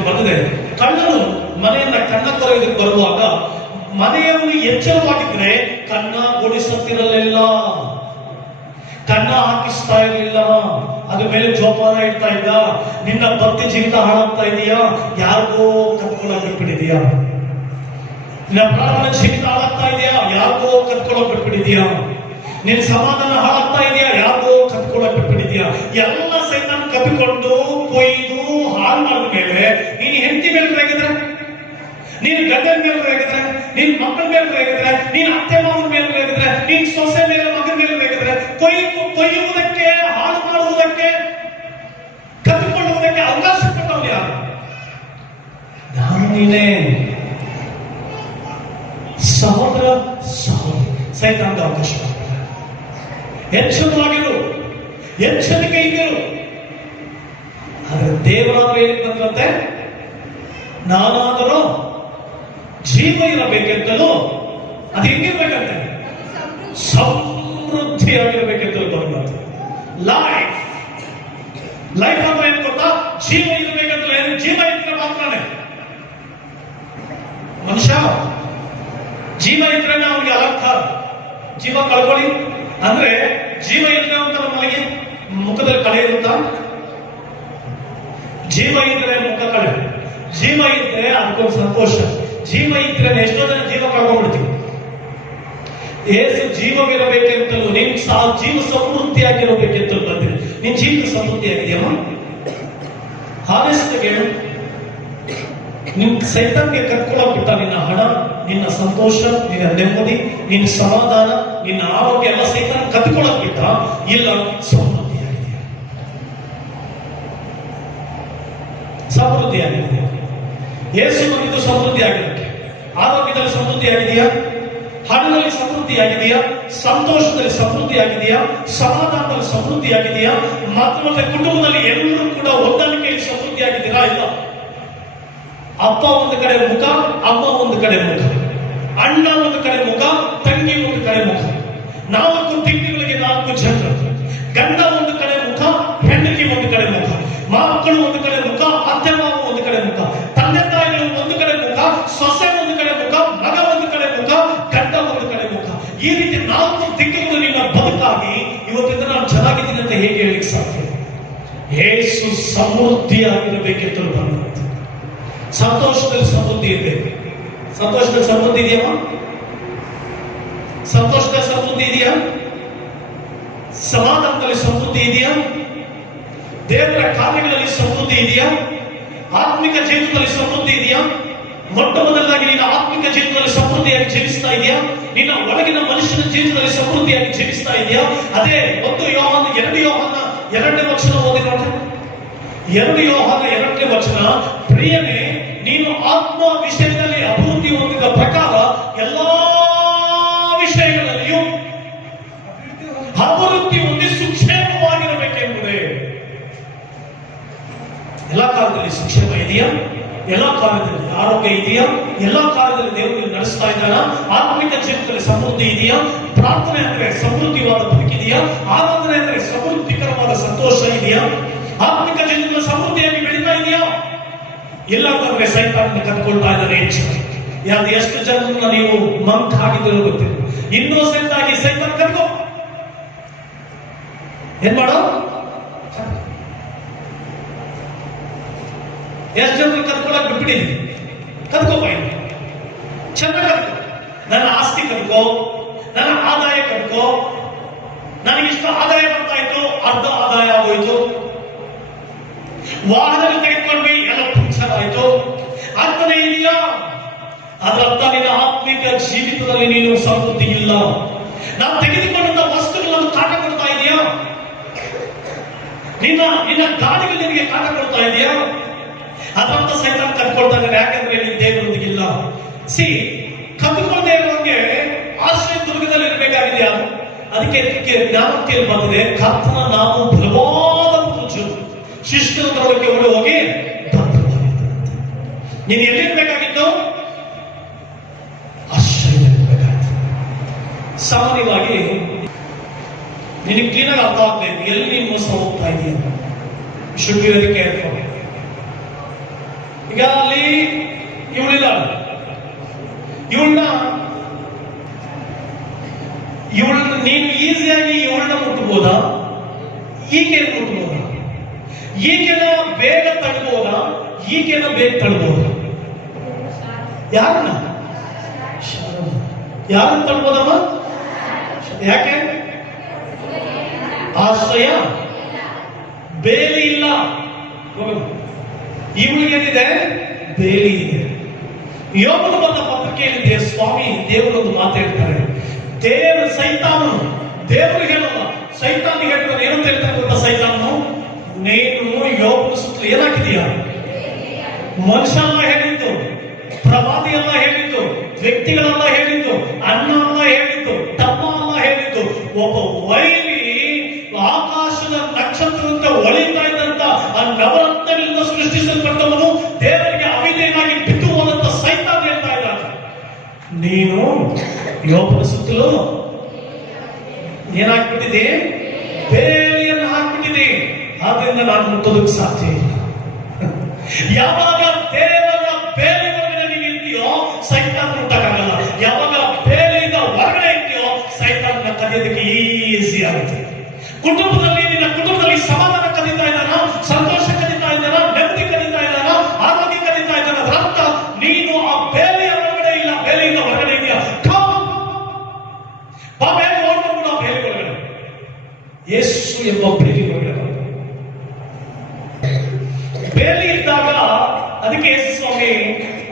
ಬಂದಿದೆ, ಕಳ್ಳನು ಮನೆಯನ್ನ ಕಣ್ಣ ಕೊರೆಯೋದಕ್ಕೆ ಬರುವಾಗ ಮನೆಯಲ್ಲಿ ಎಚ್ಚರವಾಗಿದ್ರೆ ಕಣ್ಣ ಓಡಿಸುತ್ತಿರಲಿಲ್ಲ, ಕಣ್ಣ ಹಾಕಿಸ್ತಾ ಇರಲಿಲ್ಲ, ಅದ್ರ ಮೇಲೆ ಜೋಪಾನ ಇಡ್ತಾ ಇದ್ದ. ನಿನ್ನ ಭಕ್ತಿ ಜೀವಿತ ಹಾಳಾಗ್ತಾ ಇದೆಯಾ? ಯಾರಿಗೋ ಕತ್ಕೊಳ್ಳೋಕೆ ಬಿಟ್ಬಿಟ್ಟಿದೀಯಾ? ನಿನ್ನ ಪ್ರಾರ್ಥನೆ ಜೀವಿತ ಹಾಳಾಗ್ತಾ ಇದೆಯಾ? ಯಾರಿಗೋ ಕತ್ಕೊಳ್ಳೋಕೆ ಬಿಟ್ಬಿಟ್ಟಿದೀಯಾ? ನಿನ್ನ ಸಮಾಧಾನ ಹಾಳಾಗ್ತಾ ಇದೆಯಾ? ಯಾರಿಗೋ ಕತ್ಕೊಳ್ಳೋಕೆ ಬಿಟ್ಬಿಟ್ಟಿದೀಯಾ? ಎಲ್ಲ ಸೈತಾನ ಕಪ್ಪಿಕೊಂಡು ಕೊಯ್ದು ಹಾಳು ಮಾಡಿದ ಮೇಲೆ ನೀನು ಹೆಂಡತಿ ಮೇಲೆ ರೇಗಿದ್ರೆ, ನೀನು ಗಂಡನ ಮೇಲೆ ರೇಗಿದ್ರೆ, ನಿನ್ ಮಕ್ಕಳ ಮೇಲೆ ರೇಗಿದ್ರೆ, ನೀನ್ ಅತ್ತೆ ಮಾವನ ಮೇಲೆ ರೇಗಿದ್ರೆ, ನೀನ್ ಸೊಸೆ ಮೇಲೆ ಮಗನ ಮೇಲೆ ರೇಗಿದ್ರೆ, ಕೊಯ್ಯುವುದಕ್ಕೆ, ಹಾಳು ಮಾಡುವುದಕ್ಕೆ, ಕತ್ತಿಕೊಳ್ಳುವುದಕ್ಕೆ ಅವಕಾಶ ಕೊಟ್ಟವನು ಯಾರು? ನಾನು ನೀನೇ. ಸಹೋದರ ಸಹೋದರಿ, ಸೈತಾನದ ಅವಕಾಶ. ಎಚ್ಚರವಾಗಿರು, ಎಚ್ಚರಿಕೆಯಿಂದಿರು. ಆದ್ರೆ ದೇವರಾದ್ರೂ ಏನಕ್ಕೆ ಬಂದ್ರಂತೆ? ನಾನಾದರೂ ಜೀವ ಇರಬೇಕೆಂತಲೂ, ಅದು ಹೆಂಗಿರ್ಬೇಕಂತೆ? ಸಮೃದ್ಧಿಯಾಗಿರ್ಬೇಕೆಂತಲೂ ಬರುವಂತೆ. ಲೈಫ್ ಅಂದ್ರೆ ಏನ್ ಗೊತ್ತಾ? ಜೀವ ಇರಬೇಕಂತಲೂ. ಏನು? ಜೀವ ಇದ್ರೆ ಮಾತ್ರನೇ ಮನುಷ್ಯ. ಜೀವ ಇದ್ರೆ ಅವನಿಗೆ ಅಲಂಕಾರ. ಜೀವ ಕಳ್ಕೊಳ್ಳಿ ಅಂದ್ರೆ ಜೀವ ಇದ್ರೆ ಅಂತ ನಮ್ಮಲ್ಲಿಗೆ ಮುಖದಲ್ಲಿ ಕಳೆ ಇರುತ್ತಾ? ಜೀವ ಇದ್ರೆ ಮುಖ ಕಳೆ, ಜೀವ ಇದ್ರೆ ಅದಕ್ಕೊಂದು ಸಂತೋಷ. ಜೀವ ಇದ್ರೆ ಎಷ್ಟೋ ಜನ ಜೀವ ಕಳ್ಕೊಂಡ್ಬಿಡ್ತೀವಿ. ಏಸು ಜೀವವಿರಬೇಕೆಂತಲೂ, ನಿನ್ ಜೀವ ಸಮೃದ್ಧಿಯಾಗಿರಬೇಕೆಂತಲೂ ಬಂದಿದೆ. ನಿನ್ ಜೀವ ಸಮೃದ್ಧಿಯಾಗಿದೆಯಮ್ಮ? ಹಾನೆಸ್ಟ್ ಹೇಳು. ನಿನ್ ಸೈತಾನ್ಗೆ ಕರ್ಕೊಳ್ಳೋಕೆ ಬಿಟ್ಟ ನಿನ್ನ ಹಣ, ನಿನ್ನ ಸಂತೋಷ, ನಿನ್ನ ನೆಮ್ಮದಿ, ನಿನ್ನ ಸಮಾಧಾನ, ನಿನ್ನ ಆರೋಗ್ಯ ಎಲ್ಲ ಸೈತಾನ್ ಕತ್ಕೊಳ್ಳೋಕೆ ಬಿಟ್ಟ? ಇಲ್ಲ, ಸಮೃದ್ಧಿಯಾಗಿದೆಯಾ? ಸಮೃದ್ಧಿಯಾಗಿದೆ. ಯೇಸು ಬಂದಿದ್ದು ಸಮೃದ್ಧಿ ಆಗಿರುತ್ತೆ. ಆರೋಗ್ಯದಲ್ಲಿ ಸಮೃದ್ಧಿ ಆಗಿದೆಯಾ? ಹಣದಲ್ಲಿ ಸಮೃದ್ಧಿ ಆಗಿದೆಯಾ? ಸಂತೋಷದಲ್ಲಿ ಸಮೃದ್ಧಿ ಆಗಿದೆಯಾ? ಸಮಾಧಾನದಲ್ಲಿ ಸಮೃದ್ಧಿ ಆಗಿದೆಯಾ? ಮತ್ತೆ ಕುಟುಂಬದಲ್ಲಿ ಎಲ್ಲರೂ ಕೂಡ ಹೊಂದಾಣಿಕೆಯಲ್ಲಿ ಸಮೃದ್ಧಿ ಆಗಿದ್ದೀರಾ? ಇಲ್ಲ. ಅಪ್ಪ ಒಂದು ಕಡೆ ಮುಖ, ಅಮ್ಮ ಒಂದು ಕಡೆ ಮುಖ, ಅಣ್ಣ ಒಂದು ಕಡೆ ಮುಖ, ತಂಗಿ ಒಂದು ಕಡೆ ಮುಖ, 4 ತಿಂಗಳಿಗೆ 4 ಜನರು, ಗಂಡ ಒಂದು ಕಡೆ ಮುಖ, ಹೆಂಡತಿ ಒಂದು ಕಡೆ ಮುಖ, ಮಕ್ಕಳು ಒಂದು ಕಡೆ ಮುಖ, ಅತ್ತೆ ಮಾವ ಒಂದು ಕಡೆ ಮುಖ, ತಂದೆ ತಾಯಿಗಳು ಒಂದು ಕಡೆ ಮುಖ, ಸೊಸೆ ಒಂದು ಕಡೆ ಮುಖ, ಮಗ ಒಂದು ಕಡೆ ಮುಖ, ಗಂಡ ಒಂದು ಕಡೆ ಮುಖ. ಈ ರೀತಿ 4 ದಿಕ್ಕುಗಳು ನಿನ್ನ ಬದುಕಾಗಿ ಇವತ್ತಿಂದ ನಾನು ಚೆನ್ನಾಗಿದ್ದೀನಿ ಅಂತ ಹೇಗೆ ಹೇಳಿಕ್ಕೆ ಸಾಧ್ಯ? ಯೇಸು ಸಮೃದ್ಧಿಯಾಗಿರಬೇಕೆಂದು ಬಂದಂತೆ. ಸಂತೋಷದಲ್ಲಿ ಸಮೃದ್ಧಿ ಇರಬೇಕು. ಸಂತೋಷದಲ್ಲಿ ಸಮೃದ್ಧಿ ಇದೆಯಾ? ಸಂತೋಷದಲ್ಲಿ ಸಮೃದ್ಧಿ ಇದೆಯಾ? ಸಮಾಧಾನದಲ್ಲಿ ಸಮೃದ್ಧಿ ಇದೆಯಾ? ದೇವರ ಕಾರ್ಯಗಳಲ್ಲಿ ಸಮೃದ್ಧಿ ಇದೆಯಾ? ಆತ್ಮಿಕ ಜೀವನದಲ್ಲಿ ಸಮೃದ್ಧಿ ಇದೆಯಾ? ಮೊಟ್ಟ ಮೊದಲಾಗಿ ನಿನ್ನ ಆತ್ಮಿಕ ಜೀವನದಲ್ಲಿ ಸಮೃದ್ಧಿಯಾಗಿ ಜೀವಿಸ್ತಾ ಇದೆಯಾ? ನಿನ್ನ ಒಳಗಿನ ಮನುಷ್ಯನ ಜೀವನದಲ್ಲಿ ಸಮೃದ್ಧಿಯಾಗಿ ಜೀವಿಸ್ತಾ ಇದೆಯಾ? ಅದೇ 1 ಯೋಹಾನ 2 ಯೋಹಾನ 2ನೇ ವಚನ ಓದಿ ನೋಡಿ. 2 ಯೋಹಾನ 2ನೇ ವಚನ, ಪ್ರಿಯನೇ, ನೀನು ಆತ್ಮ ವಿಷಯದಲ್ಲಿ ಅಭಿವೃದ್ಧಿ ಹೊಂದಿದ ಪ್ರಕಾರ ಎಲ್ಲಾ ವಿಷಯಗಳಲ್ಲಿಯೂ ಅಭಿವೃದ್ಧಿ ಹೊಂದಿ ಸುಕ್ಷೇಮವಾಗಿರಬೇಕೆಂಬುದೇ. ಎಲ್ಲಾ ಕಾಲದಲ್ಲಿ ಸುಕ್ಷೇಮ ಇದೆಯಾ? ಎಲ್ಲಾ ಕಾಲದಲ್ಲಿ ಆರೋಗ್ಯ ಇದೆಯಾ? ಎಲ್ಲಾ ಕಾಲದಲ್ಲಿ ದೇವರು ನಡೆಸ್ತಾ ಇದ್ದಾನ? ಆತ್ಮಿಕ ಜೀವನದಲ್ಲಿ ಸಮೃದ್ಧಿ ಇದೆಯಾ? ಪ್ರಾರ್ಥನೆ ಅಂದ್ರೆ ಸಮೃದ್ಧಿವಾದ ಬದುಕಿದೆಯಾ? ಆರಾಧನೆ ಅಂದ್ರೆ ಸಮೃದ್ಧಿಕರವಾದ ಸಂತೋಷ ಇದೆಯಾ? ಆತ್ಮಿಕ ಜೀವನದಲ್ಲಿ ಸಮೃದ್ಧಿಯಾಗಿ ಬೆಳೀತಾ ಇದೆಯಾ? ಇಲ್ಲ ಅಂತಂದ್ರೆ ಸೈತಾನನ ಕದ್ಕೊಳ್ತಾ ಇದ್ದಾನೆ ಹೆಚ್ಚು. ಯಾವ್ದು ಎಷ್ಟು ಜನರನ್ನ ನೀವು ಮಂಕ್ ಆಗಿದ್ದರೂ ಗೊತ್ತಿಲ್ಲ, ಇನ್ನೋಸೆಂಟ್ ಆಗಿ ಸೈತಾನ ಕದ್ಕೋ. ಏನ್ ಮಾಡೋ? ಎಷ್ಟು ಜನ ಕದ್ಕೊಳಕ್ ಬಿಟ್ಬಿಟ್ಟಿದ್ವಿ. ಕದ್ಕೋಪ, ಚೆನ್ನಾಗಿ ಕದ್ಕೋ. ನನ್ನ ಆಸ್ತಿ ಕದ್ಕೋ, ನನ್ನ ಆದಾಯ ಕದ್ಕೋ. ನನಗಿಷ್ಟು ಆದಾಯ ಬರ್ತಾ ಇತ್ತು, ಅರ್ಧ ಆದಾಯ ಆಗೋಯ್ತು. ವಾಹನಗಳು ತೆಗೆದುಕೊಂಡ್ವಿ, ಎಲ್ಲ ಪಂಕ್ಚರ್ ಆಯ್ತು. ಅರ್ಥನೇ ಇದೆಯಾ? ಅದರ ಅರ್ಥ ನಿನ್ನ ಆತ್ಮಿಕ ಜೀವಿತದಲ್ಲಿ ನೀನು ಸಮೃದ್ಧಿ ಇಲ್ಲ. ನಾವು ತೆಗೆದುಕೊಂಡಂತ ವಸ್ತುಗಳನ್ನು ಕಾಟ ಕೊಡ್ತಾ ಇದೆಯಾ? ನಿನ್ನ ಗಾಡಿಗಳು ನಿನಗೆ ಕಾಟ ಕೊಡ್ತಾ ಇದೆಯಾ? ಅದರಂತ ಸೈತಾನ ಕದ್ಕೊಳ್ತಾ ಇದ್ದಾರೆ. ಯಾಕಂದ್ರೆ ನೀನು ದೇವರೊಂದಿಗಿಲ್ಲ. ಕದ್ದುಕೊಂಡೇ ಇರೋಂಗೆ ಆಶ್ರಯ ದುರ್ಗದಲ್ಲಿ ಇರಬೇಕಾಗಿದೆಯಾ? ಅದಕ್ಕೆ ಜ್ಞಾನಕ್ಕೆ ಬಂದಿದೆ, ಕರ್ತನ ನಾವು ಬಲವಾದ ಪುರುಷರು ಶಿಷ್ಟರೊಳಗೆ ಓಡಿ ಹೋಗಿ ನೀನು ಎಲ್ಲಿರ್ಬೇಕಾಗಿತ್ತು? ಆಶ್ರಯ ಇರಬೇಕಾಗಿತ್ತು. ಸಾಮಾನ್ಯವಾಗಿ ನಿನಗೆ ಕ್ಲೀನಾಗಿ ಅರ್ಥ ಆಗ್ಬೇಕು ಎಲ್ಲಿ ನೀನು ಮೋಸ ಹೋಗ್ತಾ ಇದೆಯಾ. Should be very careful. ಈಗ ಅಲ್ಲಿ ಇವಳಿಲ್ಲ, ಇವಳನ್ನ ನೀನು ಈಸಿಯಾಗಿ ಇವಳನ್ನ ಮುಟ್ಟಬಹುದಾ? ಈಕೆನ ಮುಟ್ಟಬಹುದಾ? ಈಕೆನ ಬೇಗ ತಳ್ಬೋದಾ? ಈಕೆನ ಬೇಗ ತಳ್ಬೋದಾ? ಯಾರನ್ನ ತಳ್ಬೋದಮ್ಮ? ಯಾಕೆ? ಆಶ್ರಯ ಬೇಲಿ ಇಲ್ಲ. ಇವಳಿಗೇನಿದೆ? ಬೇಲಿ ಇದೆ. ಯೋಗದ ಬಂದ ಪತ್ರಿಕೆಯಲ್ಲಿದೆ, ಸ್ವಾಮಿ ದೇವರೊಂದು ಮಾತಾಡ್ತಾರೆ. ಸೈತಾನು ದೇವರು ಹೇಳಲ್ಲ, ಸೈತಾನಿಗೆ ಹೇಳ್ತಾರೆ. ಏನಂತ ಹೇಳ್ತಾರೆ ಗೊತ್ತಾ? ಸೈತಾನು, ನೀನು ಯೋಗದ ಸುತ್ತಲೂ ಏನಾಗಿದೆಯಾ? ಮನುಷ್ಯ ಅಲ್ಲ ಹೇಳಿದ್ದು, ಪ್ರವಾದಿ ಅಲ್ಲ ಹೇಳಿದ್ದು, ವ್ಯಕ್ತಿಗಳೆಲ್ಲ ಹೇಳಿದ್ದು, ಅಣ್ಣ ಅಲ್ಲ ಹೇಳಿದ್ದು, ತಮ್ಮ ಅಲ್ಲ ಹೇಳಿದ್ದು, ಒಬ್ಬ ವೈರಿ ಆಕಾಶದ ನಕ್ಷತ್ರದಂತೆ ಹೊಳಿತಾ ಇದ್ದಂತ ಆ ನವರತ್ನಗಳಿಂದ ಸೃಷ್ಟಿಸಲ್ಪಟ್ಟವನು ದೇವರಿಗೆ ಅವಿಧೇಯನಾಗಿ ಬಿದ್ದು ಹೋದಂತ ಸೈತಾನ ಹೇಳ್ತಾ ಇದ್ದಾನೆ, ನೀನು ಯೋಗದ ಸುತ್ತಲೂ ಏನಾಗ್ಬಿಟ್ಟಿದೆ? ಬೇಲಿಯನ್ನು ಹಾಕ್ಬಿಟ್ಟಿದೆ. ಆದ್ರಿಂದ ನಾನು ಮುಟ್ಟೋದಕ್ಕೆ ಸಾಧ್ಯ ಇಲ್ಲ. ಯಾವಾಗ ದೇವರ ಬೇಲಿ ಒಳಗಡೆ ನೀನು ಇರ್ತೀಯೋ ಸೈತಾನ ಮುಟ್ಟಕ್ಕಾಗಲ್ಲ. ಯಾವಾಗ ಬೇಲಿಯಿಂದ ಹೊರಗಡೆ ಇರ್ತೀಯೋ ಸೈತಾನ ಕದಿಯೋದಕ್ಕೆ ಈಸಿ ಆಗುತ್ತೆ. ಕುಟುಂಬದಲ್ಲಿ ನಿನ್ನ ಕುಟುಂಬದಲ್ಲಿ ಸಮಾಧಾನ ಕದೀತಾ ಇದ್ದಾನ, ಸಂತೋಷ ಕದೀತಾ ಇದ್ದಾನ, ನೆಮ್ಮದಿ ಕದೀತಾ ಇದ್ದಾನ, ಆರೋಗ್ಯ ಕದೀತಾ ಇದ್ದಾನ. ಅದರ ಅರ್ಥ ನೀನು ಆ ಬೇಲಿಯ ಒಳಗಡೆ ಇಲ್ಲ, ಬೇಲಿಯಿಂದ ಹೊರಗಡೆ ಇದೆಯಾ? ಬೇಲಿ ಓಡ್ಕೊಂಡು ಆ ಬೇಲಿ ಒಳಗಡೆ, ಯೇಸು ಎಂಬ ಬೇಲಿ ಒಳಗಡೆ. ಬೇಲಿ ಇದ್ದಾಗ ಅದಕ್ಕೆ ಯೇಸು ಸ್ವಾಮಿ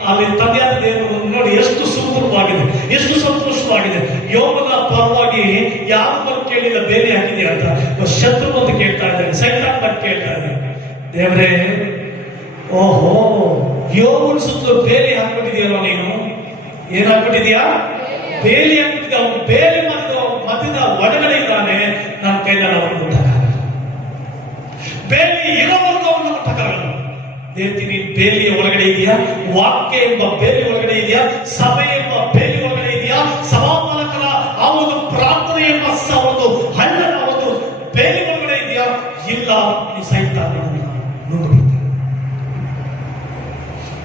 ಅಲ್ಲಿ ತಂದೆಯಾದ ದೇವರು ನೋಡಿ ಎಷ್ಟು ಸುಂದರವಾಗಿದೆ, ಎಷ್ಟು ಸಂತೋಷವಾಗಿದೆ. ಯೋಗದ ಪರವಾಗಿ ಯಾರು ಬಂದು ಕೇಳಿದ ಬೇಲಿ ಹಾಕಿದೆಯಾ ಅಂತ ಶತ್ರು ಬಂದು ಕೇಳ್ತಾ ಇದ್ದಾರೆ, ಸೈತಾನ್ ಬಂದು ಕೇಳ್ತಾ ಇದ್ದಾರೆ. ದೇವರೇ, ಓಹೋ, ಯೋಗನ ಸುತ್ತಲೂ ಬೇಲಿ ಹಾಕ್ಬಿಟ್ಟಿದೆಯಲ್ಲ ನೀನು. ಏನ್ ಹಾಕ್ಬಿಟ್ಟಿದ್ಯಾ? ಬೇಲಿ ಹಾಕ್ಬಿಟ್ಟಿದ್ಯ. ಅವನು ಬೇಲಿ ಮಧ್ಯದ ಒಳಗಡೆ ಇದ್ದಾನೆ. ನನ್ನ ಕೈಯಲ್ಲಿ ಅವನು ಮುಟ್ಟಕ್ಕಾಗಲ್ಲ. ಬೇಲಿ ಇರೋವರೆಗೂ ಅವನು ಮುಟ್ಟಕ್ಕಾಗಲ್ಲ. ಹೇಳ್ತೀನಿ, ಬೇಲಿಯ ಒಳಗಡೆ ಇದೆಯಾ? ವಾಕ್ಯ ಎಂಬ ಬೇಲಿ ಒಳಗಡೆ ಇದೆಯಾ? ಸಭೆ ಎಂಬ ಬೇಲಿ ಒಳಗಡೆ ಇದೆಯಾ? ಸಭಾಪಾಲಕರ ಆ ಒಂದು ಪ್ರಾರ್ಥನೆ ಎಂಬ ಒಂದು ಹಳ್ಳದ ಒಂದು ಬೇಲಿ ಒಳಗಡೆ ಇದೆಯಾ? ಇಲ್ಲ, ಈ ಸೈತಾನ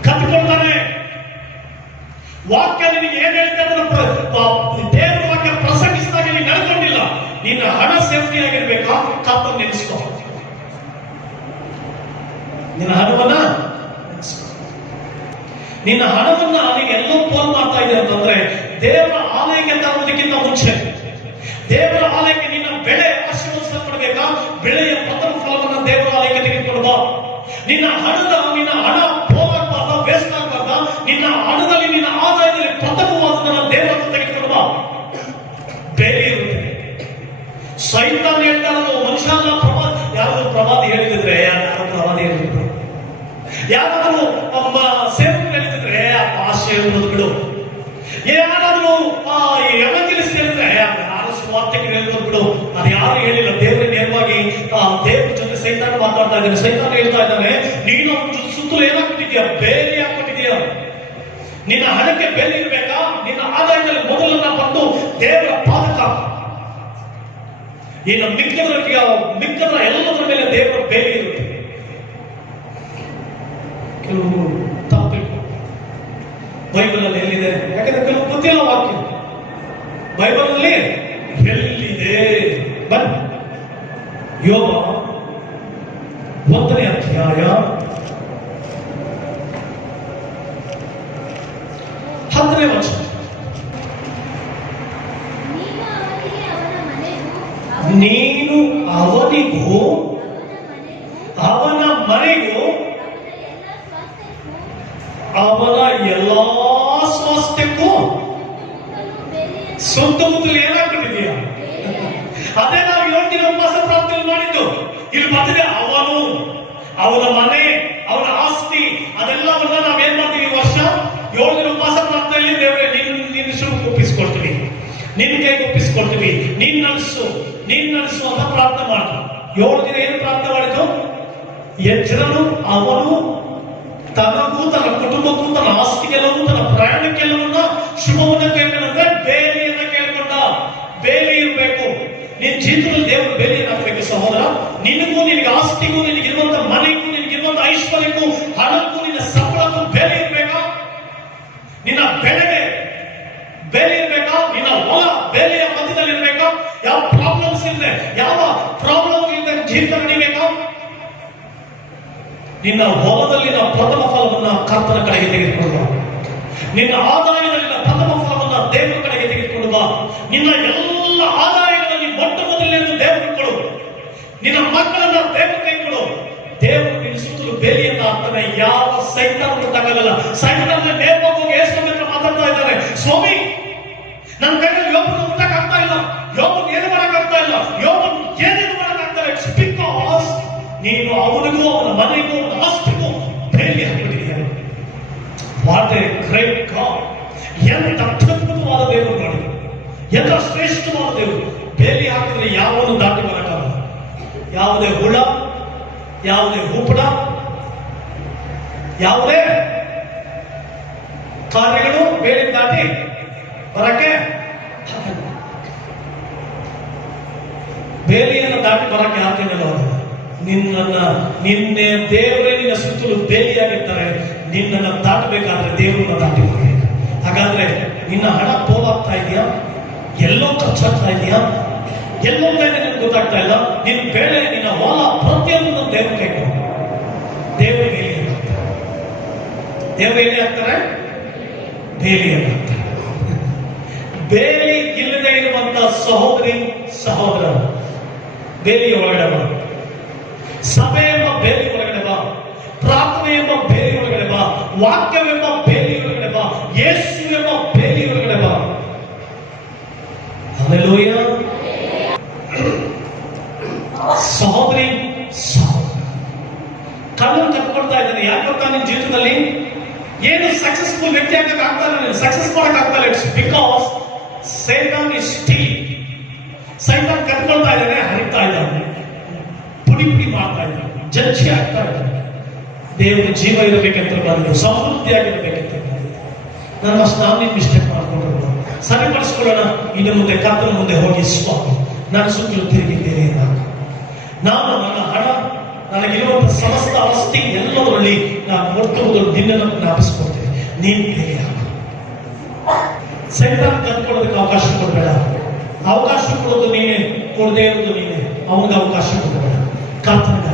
ಕಟ್ಕೊಳ್ತಾನೆ. ವಾಕ್ಯ ನಿನಗೆ ಏನ್ ಹೇಳ್ತಾರೆ, ದೇವರ ವಾಕ್ಯ ಪ್ರಸಂಗಿಸಿದಾಗ ನೀನು ನಡ್ಕೊಂಡಿಲ್ಲ, ನಿನ್ನ ಹಣ ಸೇಫ್ಟಿ ಆಗಿರ್ಬೇಕಾ? ಕರ್ತನ ನೆನೆಸ್ಕೋ. ನಿನ್ನ ಹಣವನ್ನ ನೀನು ಎಲ್ಲೋ ಫೋನ್ ಮಾಡ್ತಾ ಇದ್ದೀಯ ಅಂತಂದ್ರೆ, ದೇವರ ಆಲಯಕ್ಕೆ ತರುವುದಕ್ಕಿಂತ ಮುಂಚೆ ದೇವರ ಆಲಯಕ್ಕೆ ನಿನ್ನ ಬೆಳೆ ಆಶೀರ್ವದಿಸಲ್ಪಡಬೇಕಾ? ಬೆಳೆಯ ಪ್ರಥಮ ಫಲವನ್ನು ದೇವರ ಆಲಯಕ್ಕೆ ತೆಗೆದುಕೊಂಡು ಬಾ. ನಿನ್ನ ಹಣ ಹೋಗಬಾರ್ದ, ವೇಸ್ಟ್ ಆಗಬಾರ್ದ. ನಿನ್ನ ಹಣದಲ್ಲಿ, ನಿನ್ನ ಆದಾಯದಲ್ಲಿ ಪ್ರಥಮವಾದದನ್ನು ದೇವರ ತೆಗೆದುಕೊಂಡು ಬಾ. ಬೇರೆ ಇರುತ್ತೆ. ಸೈತಾನ್ ಹೇಳ್ತಾ ಇರೋದು ಮನುಷ್ಯ ಅಲ್ಲ, ಯಾರಾದ್ರೂ ಪ್ರವಾದಿ ಹೇಳಿದ್ರೆ, ಪ್ರವಾದಿ ಹೇಳಿದ್ರು, ಯಾರಾದ್ರೂ ಸೇವಕರು ಹೇಳಿದ್ರೆ ಭಾಷೆ ಬಿಡು, ಯಾರಾದ್ರೂ ಎವಂಜಲಿಸ್ಟ್ ಹೇಳಿದ್ರೆ ಸ್ವಾರ್ಥಕ್ಕೆ ಹೇಳಿದ್ರು ಬಿಡು. ಅದು ಯಾರು ಹೇಳಿಲ್ಲ, ದೇವರೇ ನೇರವಾಗಿ ದೇವ್ರ ಜೊತೆ ಸೈತಾನ ಮಾತಾಡ್ತಾ ಇದ್ದಾನೆ. ಸೈತಾನ ಹೇಳ್ತಾ ಇದ್ದಾನೆ, ನೀನು ಸುತ್ತಲೂ ಏನಾಗ್ಬಿಟ್ಟಿದ್ಯಾ? ಬೇಲಿ ಹಾಕ್ಬಿಟ್ಟಿದ್ಯಾ. ನಿನ್ನ ಹಣಕ್ಕೆ ಬೇಲಿ ಇರ್ಬೇಕಾ? ನಿನ್ನ ಆದಾಯದಲ್ಲಿ ಮೊದಲನ್ನ ಬಂದು ದೇವರ ಪಾದಕ, ಇನ್ನು ಮಿಕ್ಕದ ಎಲ್ಲದರ ಮೇಲೆ ದೇವರ ಬೇಲಿ ಇರುತ್ತೆ. ಕೆಲವು ತಪ್ಪು ಬೈಬಲ್ ಅಲ್ಲಿ ಎಲ್ಲಿದೆ? ಯಾಕಂದ್ರೆ ಕೆಲವು ಗೊತ್ತಿಲ್ಲ ವಾಕ್ಯ. ಬೈಬಲ್ ಅಲ್ಲಿ ಎಲ್ಲಿದೆ? ಯೋಬ 1ನೇ ಅಧ್ಯಾಯ 10ನೇ ವಚನ. ನೀನು ಅವನಿಗೂ ಅವನ ಮನೆಗೂ ಅವನ ಎಲ್ಲಾ ಸ್ವಾಸ್ಥ್ಯಕ್ಕೂ ಸುತ್ತಮುತ್ತಲು ಏನಾಗ್ಬಿಟ್ಟಿದೆಯಾ? ಅದೇ ನಾವು 7 ದಿನ ಉಪವಾಸ ಪ್ರಾರ್ಥನೆ ಮಾಡಿದ್ದು. ಇಲ್ಲಿ ಬಂದಿದೆ ಅವನು, ಅವನ ಮನೆ, ಅವನ ಆಸ್ತಿ, ಅದೆಲ್ಲವನ್ನ ನಾವ್ ಏನ್ ಮಾಡ್ತೀವಿ? ಈ ವರ್ಷ 7 ದಿನ ಉಪವಾಸ ಪ್ರಾರ್ಥನೆಯಲ್ಲಿ ದೇವರೇ ನಿನ್ನ ಶುರು ಒಪ್ಪಿಸ್ಕೊಳ್ತೀವಿ, ನಿನ್ನ ಕೈಗೆ ಒಪ್ಪಿಸ್ಕೊಳ್ತೀವಿ, ನೀನ್ ನಡೆಸು ಅಂತ ಪ್ರಾರ್ಥನೆ ಮಾಡ್ತೀವಿ. 7 ದಿನ ಏನು ಪ್ರಾರ್ಥನೆ ಮಾಡಿದ್ದು? ಎಜ್ರನು ಅವನು ತನಗೂ, ತನ್ನ ಕುಟುಂಬಕ್ಕೂ, ತನ್ನ ಆಸ್ತಿಗೆಲ್ಲವೂ, ತನ್ನ ಪ್ರಯಾಣಕ್ಕೆಲ್ಲವನ್ನ ಶುಭವನ್ನ ಕೇಳ್ಕೊಂಡ್ರೆ ಬೇಲಿಯನ್ನ ಕೇಳ್ಕೊಂಡ. ಬೇಲಿ ಇರಬೇಕು. ನಿನ್ ಜೀವನದಲ್ಲಿ ದೇವರು ಬೇಲಿಯನ್ನು ಹಾಕ್ಬೇಕು ಸಹೋದರ. ನಿನಗೂ, ನಿನಗೆ ಆಸ್ತಿಗೂ, ನಿನಗಿರುವಂತ ಮನೆಗೂ, ನಿನಗಿರುವಂತ ಐಶ್ವರ್ಯಕ್ಕೂ, ಹಣಕ್ಕೂ, ನಿನ್ನ ಸಂಬಳಕ್ಕೂ ಬೇಲಿ ಇರ್ಬೇಕಾ? ನಿನ್ನ ಬೆಳೆಗೆ ಬೇಲಿ ಇರ್ಬೇಕಾ? ನಿನ್ನ ಹೊಲ ಬೇಲಿಯ ಮಧ್ಯದಲ್ಲಿ ಇರ್ಬೇಕಾ? ಯಾವ ಪ್ರಾಬ್ಲಮ್ಸ್ ಇಲ್ಲದೆ, ಯಾವ ಪ್ರಾಬ್ಲಮ್ ಇಲ್ಲದೆ ಜೀವಿತ ನಡಿಬೇಕಾ? ನಿನ್ನ ಹೊಲದಲ್ಲಿನ ಪ್ರಥಮ ಫಲವನ್ನ ಕರ್ತನ ಕಡೆಗೆ ತೆಗೆದುಕೊಂಡು ಬಾ. ನಿನ್ನ ಆದಾಯದಲ್ಲಿನ ಪ್ರಥಮ ಫಲವನ್ನ ದೇವರ ಕಡೆಗೆ ತೆಗೆದುಕೊಂಡು ಬಾ. ನಿನ್ನ ಎಲ್ಲ ಆದಾಯಗಳಲ್ಲಿ ಮೊಟ್ಟ ಮೊದಲನೇದು ದೇವರು ಕೊಡು. ನಿನ್ನ ಮಕ್ಕಳನ್ನ ದೇವರು ಕೈ ಕೊಡು. ದೇವರು ನಿನ್ನ ಸುತ್ತಲೂ ಬೇಲಿಯನ್ನ ಹಾಕ್ತಾನೆ. ಯಾವ ಸೈತಾನನು ತಗೊಳ್ಳಲ್ಲ. ಸೈತಾನನ ನೇರವಾಗಿ ಹೋಗಿ ಯೇಸು ಹತ್ರ ಮಾತಾಡ್ತಾ ಇದ್ದಾರೆ, ಸ್ವಾಮಿ ನನ್ನ ಕೈಯಲ್ಲಿ ಯೋಬನ ಮುಟ್ಟಕ್ಕಾಗ್ತಾ ಇಲ್ಲ, ಯೋಬನ್ ಏನು ಮಾಡಕ್ಕಾಗ್ತಾ ಇಲ್ಲ, ಯೋಬನ್ ಏನೇನು ಮಾಡಕ್ಕಾಗ್ತಾರೆ. ಇಟ್ಸ್ ಬಿಕಾಸ್ ನೀನು ಅವನಿಗೂ, ಅವನ ಮನೆಗೂ, ಅವನ ಆಸ್ತಿಗೂ ಬೇಲಿ ಹಾಕಿಬಿಟ್ಟಿದ್ದೀಯ. What a great God! ಎಂತ ಅತ್ಯದ್ಭುತವಾದ ದೇವರು ಮಾಡಿ, ಎಂತ ಶ್ರೇಷ್ಠವಾದ ದೇವರು. ಬೇಲಿ ಹಾಕಿದ್ರೆ ಯಾವನು ದಾಟಿ ಬರಕ್ಕಾಗಲ್ಲ. ಯಾವುದೇ ಹುಳ, ಯಾವುದೇ ಹೂಪಡ, ಯಾವುದೇ ಕಾರ್ಯಗಳು ಬೇಲಿ ದಾಟಿ ಬರಕ್ಕೆ, ಬೇಲಿಯನ್ನು ದಾಟಿ ಬರಕ್ಕೆ ಆಗ್ತಿಲ್ಲ. ನಿನ್ನೆ ದೇವರೇ ನಿನ್ನ ಸುತ್ತಲೂ ಬೇಲಿಯಾಗಿರ್ತಾರೆ. ನಿನ್ನನ್ನು ದಾಟಬೇಕಾದ್ರೆ ದೇವರನ್ನ ದಾಟಿ ಬರಬೇಕು. ಹಾಗಾದ್ರೆ ನಿನ್ನ ಹಣ ಪೋಲಾಗ್ತಾ ಇದೆಯಾ? ಎಲ್ಲೋ ಖರ್ಚಾಗ್ತಾ ಇದೆಯಾ? ಎಲ್ಲೋಗ್ತಾ ಇದೆ ನಿನ್ಗೆ ಗೊತ್ತಾಗ್ತಾ ಇಲ್ಲ. ನಿನ್ನ ಬೇಳೆ, ನಿನ್ನ ಹೊಲ, ಪ್ರತಿಯೊಂದು ದೇವ್ರ ಕೈ ಕೊಡು. ದೇವರ ಬೇಲಿ ಹಾಕ್ತಾರೆ. ದೇವರು ಏನೇ ಹಾಕ್ತಾರೆ? ಬೇಲಿಯನ್ನು ಹಾಕ್ತಾರೆ. ಬೇಲಿ ಇಲ್ಲದೆ ಇರುವಂತ ಸಹೋದರಿ ಸಹೋದರ, ಬೇಲಿಯ ಒಳಗಡೆ ಬಾ. ಸಭೆ ಎಂಬ ಬೇಲಿ ಒಳಗಡೆ ಬಾ. ಪ್ರಾರ್ಥನೆ ಎಂಬ ಬೇಲಿ ಒಳಗಡೆ ಬಾ. ವಾಕ್ಯವೆಂಬ ಬೇಲಿ ಒಳಗಡೆ ಬಾ. ಯೇಸು ಎಂಬ ಬೇಲಿ ಒಳಗಡೆ ಬಾ. ಹಲ್ಲೆಲೂಯಾ. ಸಹೋದರಿ ಸಹೋದರ, ಕಣ್ಣು ಕಟ್ಕೊಳ್ತಾ ಇದ್ದಾನೆ. ಯಾಕೆ ಗೊತ್ತಾ? ನಿನ್ನ ಜೀವನದಲ್ಲಿ ಏನು ಸಕ್ಸಸ್ಫುಲ್ ವ್ಯಕ್ತಿ ಆಗಕ್ಕೆ ಆಗ್ತಾ ಇಲ್ಲ, ಸಕ್ಸಸ್ ಮಾಡಕ್ ಆಗ್ತಾ ಇಲ್ಲ. ಇಟ್ಸ್ ಬಿಕಾಸ್ ಸೈತಾನ್ ಇಸ್ ಸ್ಟೀಲಿಂಗ್. ಸೈತಾನ್ ಕಟ್ಕೊಳ್ತಾ ಇದ್ದಾನೆ, ಹರಿತಾ ಇದ್ದಾನೆ, ಪುಡಿ ಮಾಡ್ತಾ ಇದ್ದಾನೆ, ಜಜ್ಜಿ ಆಗ್ತಾ ಇದ್ದಾನೆ. ದೇವರ ಜೀವ ಇರಬೇಕಂತ ಬಂದಿದ್ದು, ಸಮೃದ್ಧಿಯಾಗಿರಬೇಕಂತ ಬಂದಿದ್ದು. ನಾನು ಅಷ್ಟು ನಾನು ಮಿಸ್ಟೇಕ್ ಮಾಡ್ಕೊಂಡು ಸರಿಪಡಿಸ್ಕೊಳ್ಳೋಣ. ಇನ್ನು ಮುಂದೆ ಕರ್ತನ ಮುಂದೆ ಹೋಗಿ, ಸ್ವಾಮಿ ನನ್ನ ಸುತ್ತಲೂ ತಿರುಗಿ ಬೇರೆ ನಾನು ನನ್ನ ಹಣ, ನನಗಿರುವಂತಹ ಸಮಸ್ತ ಆಸ್ತಿ ಎಲ್ಲದರಲ್ಲಿ ನಾನು ಒಟ್ಟು ಮೊದಲು ನಿನ್ನನ್ನು ಜ್ಞಾಪಿಸ್ಕೊಳ್ತೇನೆ. ನೀನು ಬೇರೆ ಸೈತಾನ್ ಕಲ್ತ್ಕೊಳ್ಳೋದಕ್ಕೆ ಅವಕಾಶ ಕೊಡಬೇಡ. ಅವಕಾಶ ಕೊಡೋದು ನೀನೇ, ಕೊಡದೇ ಇರೋದು ನೀನೇ. ಅವನಿಗೆ ಅವಕಾಶ ಕೊಡಬೇಡ. ಕರ್ತನಿಗೆ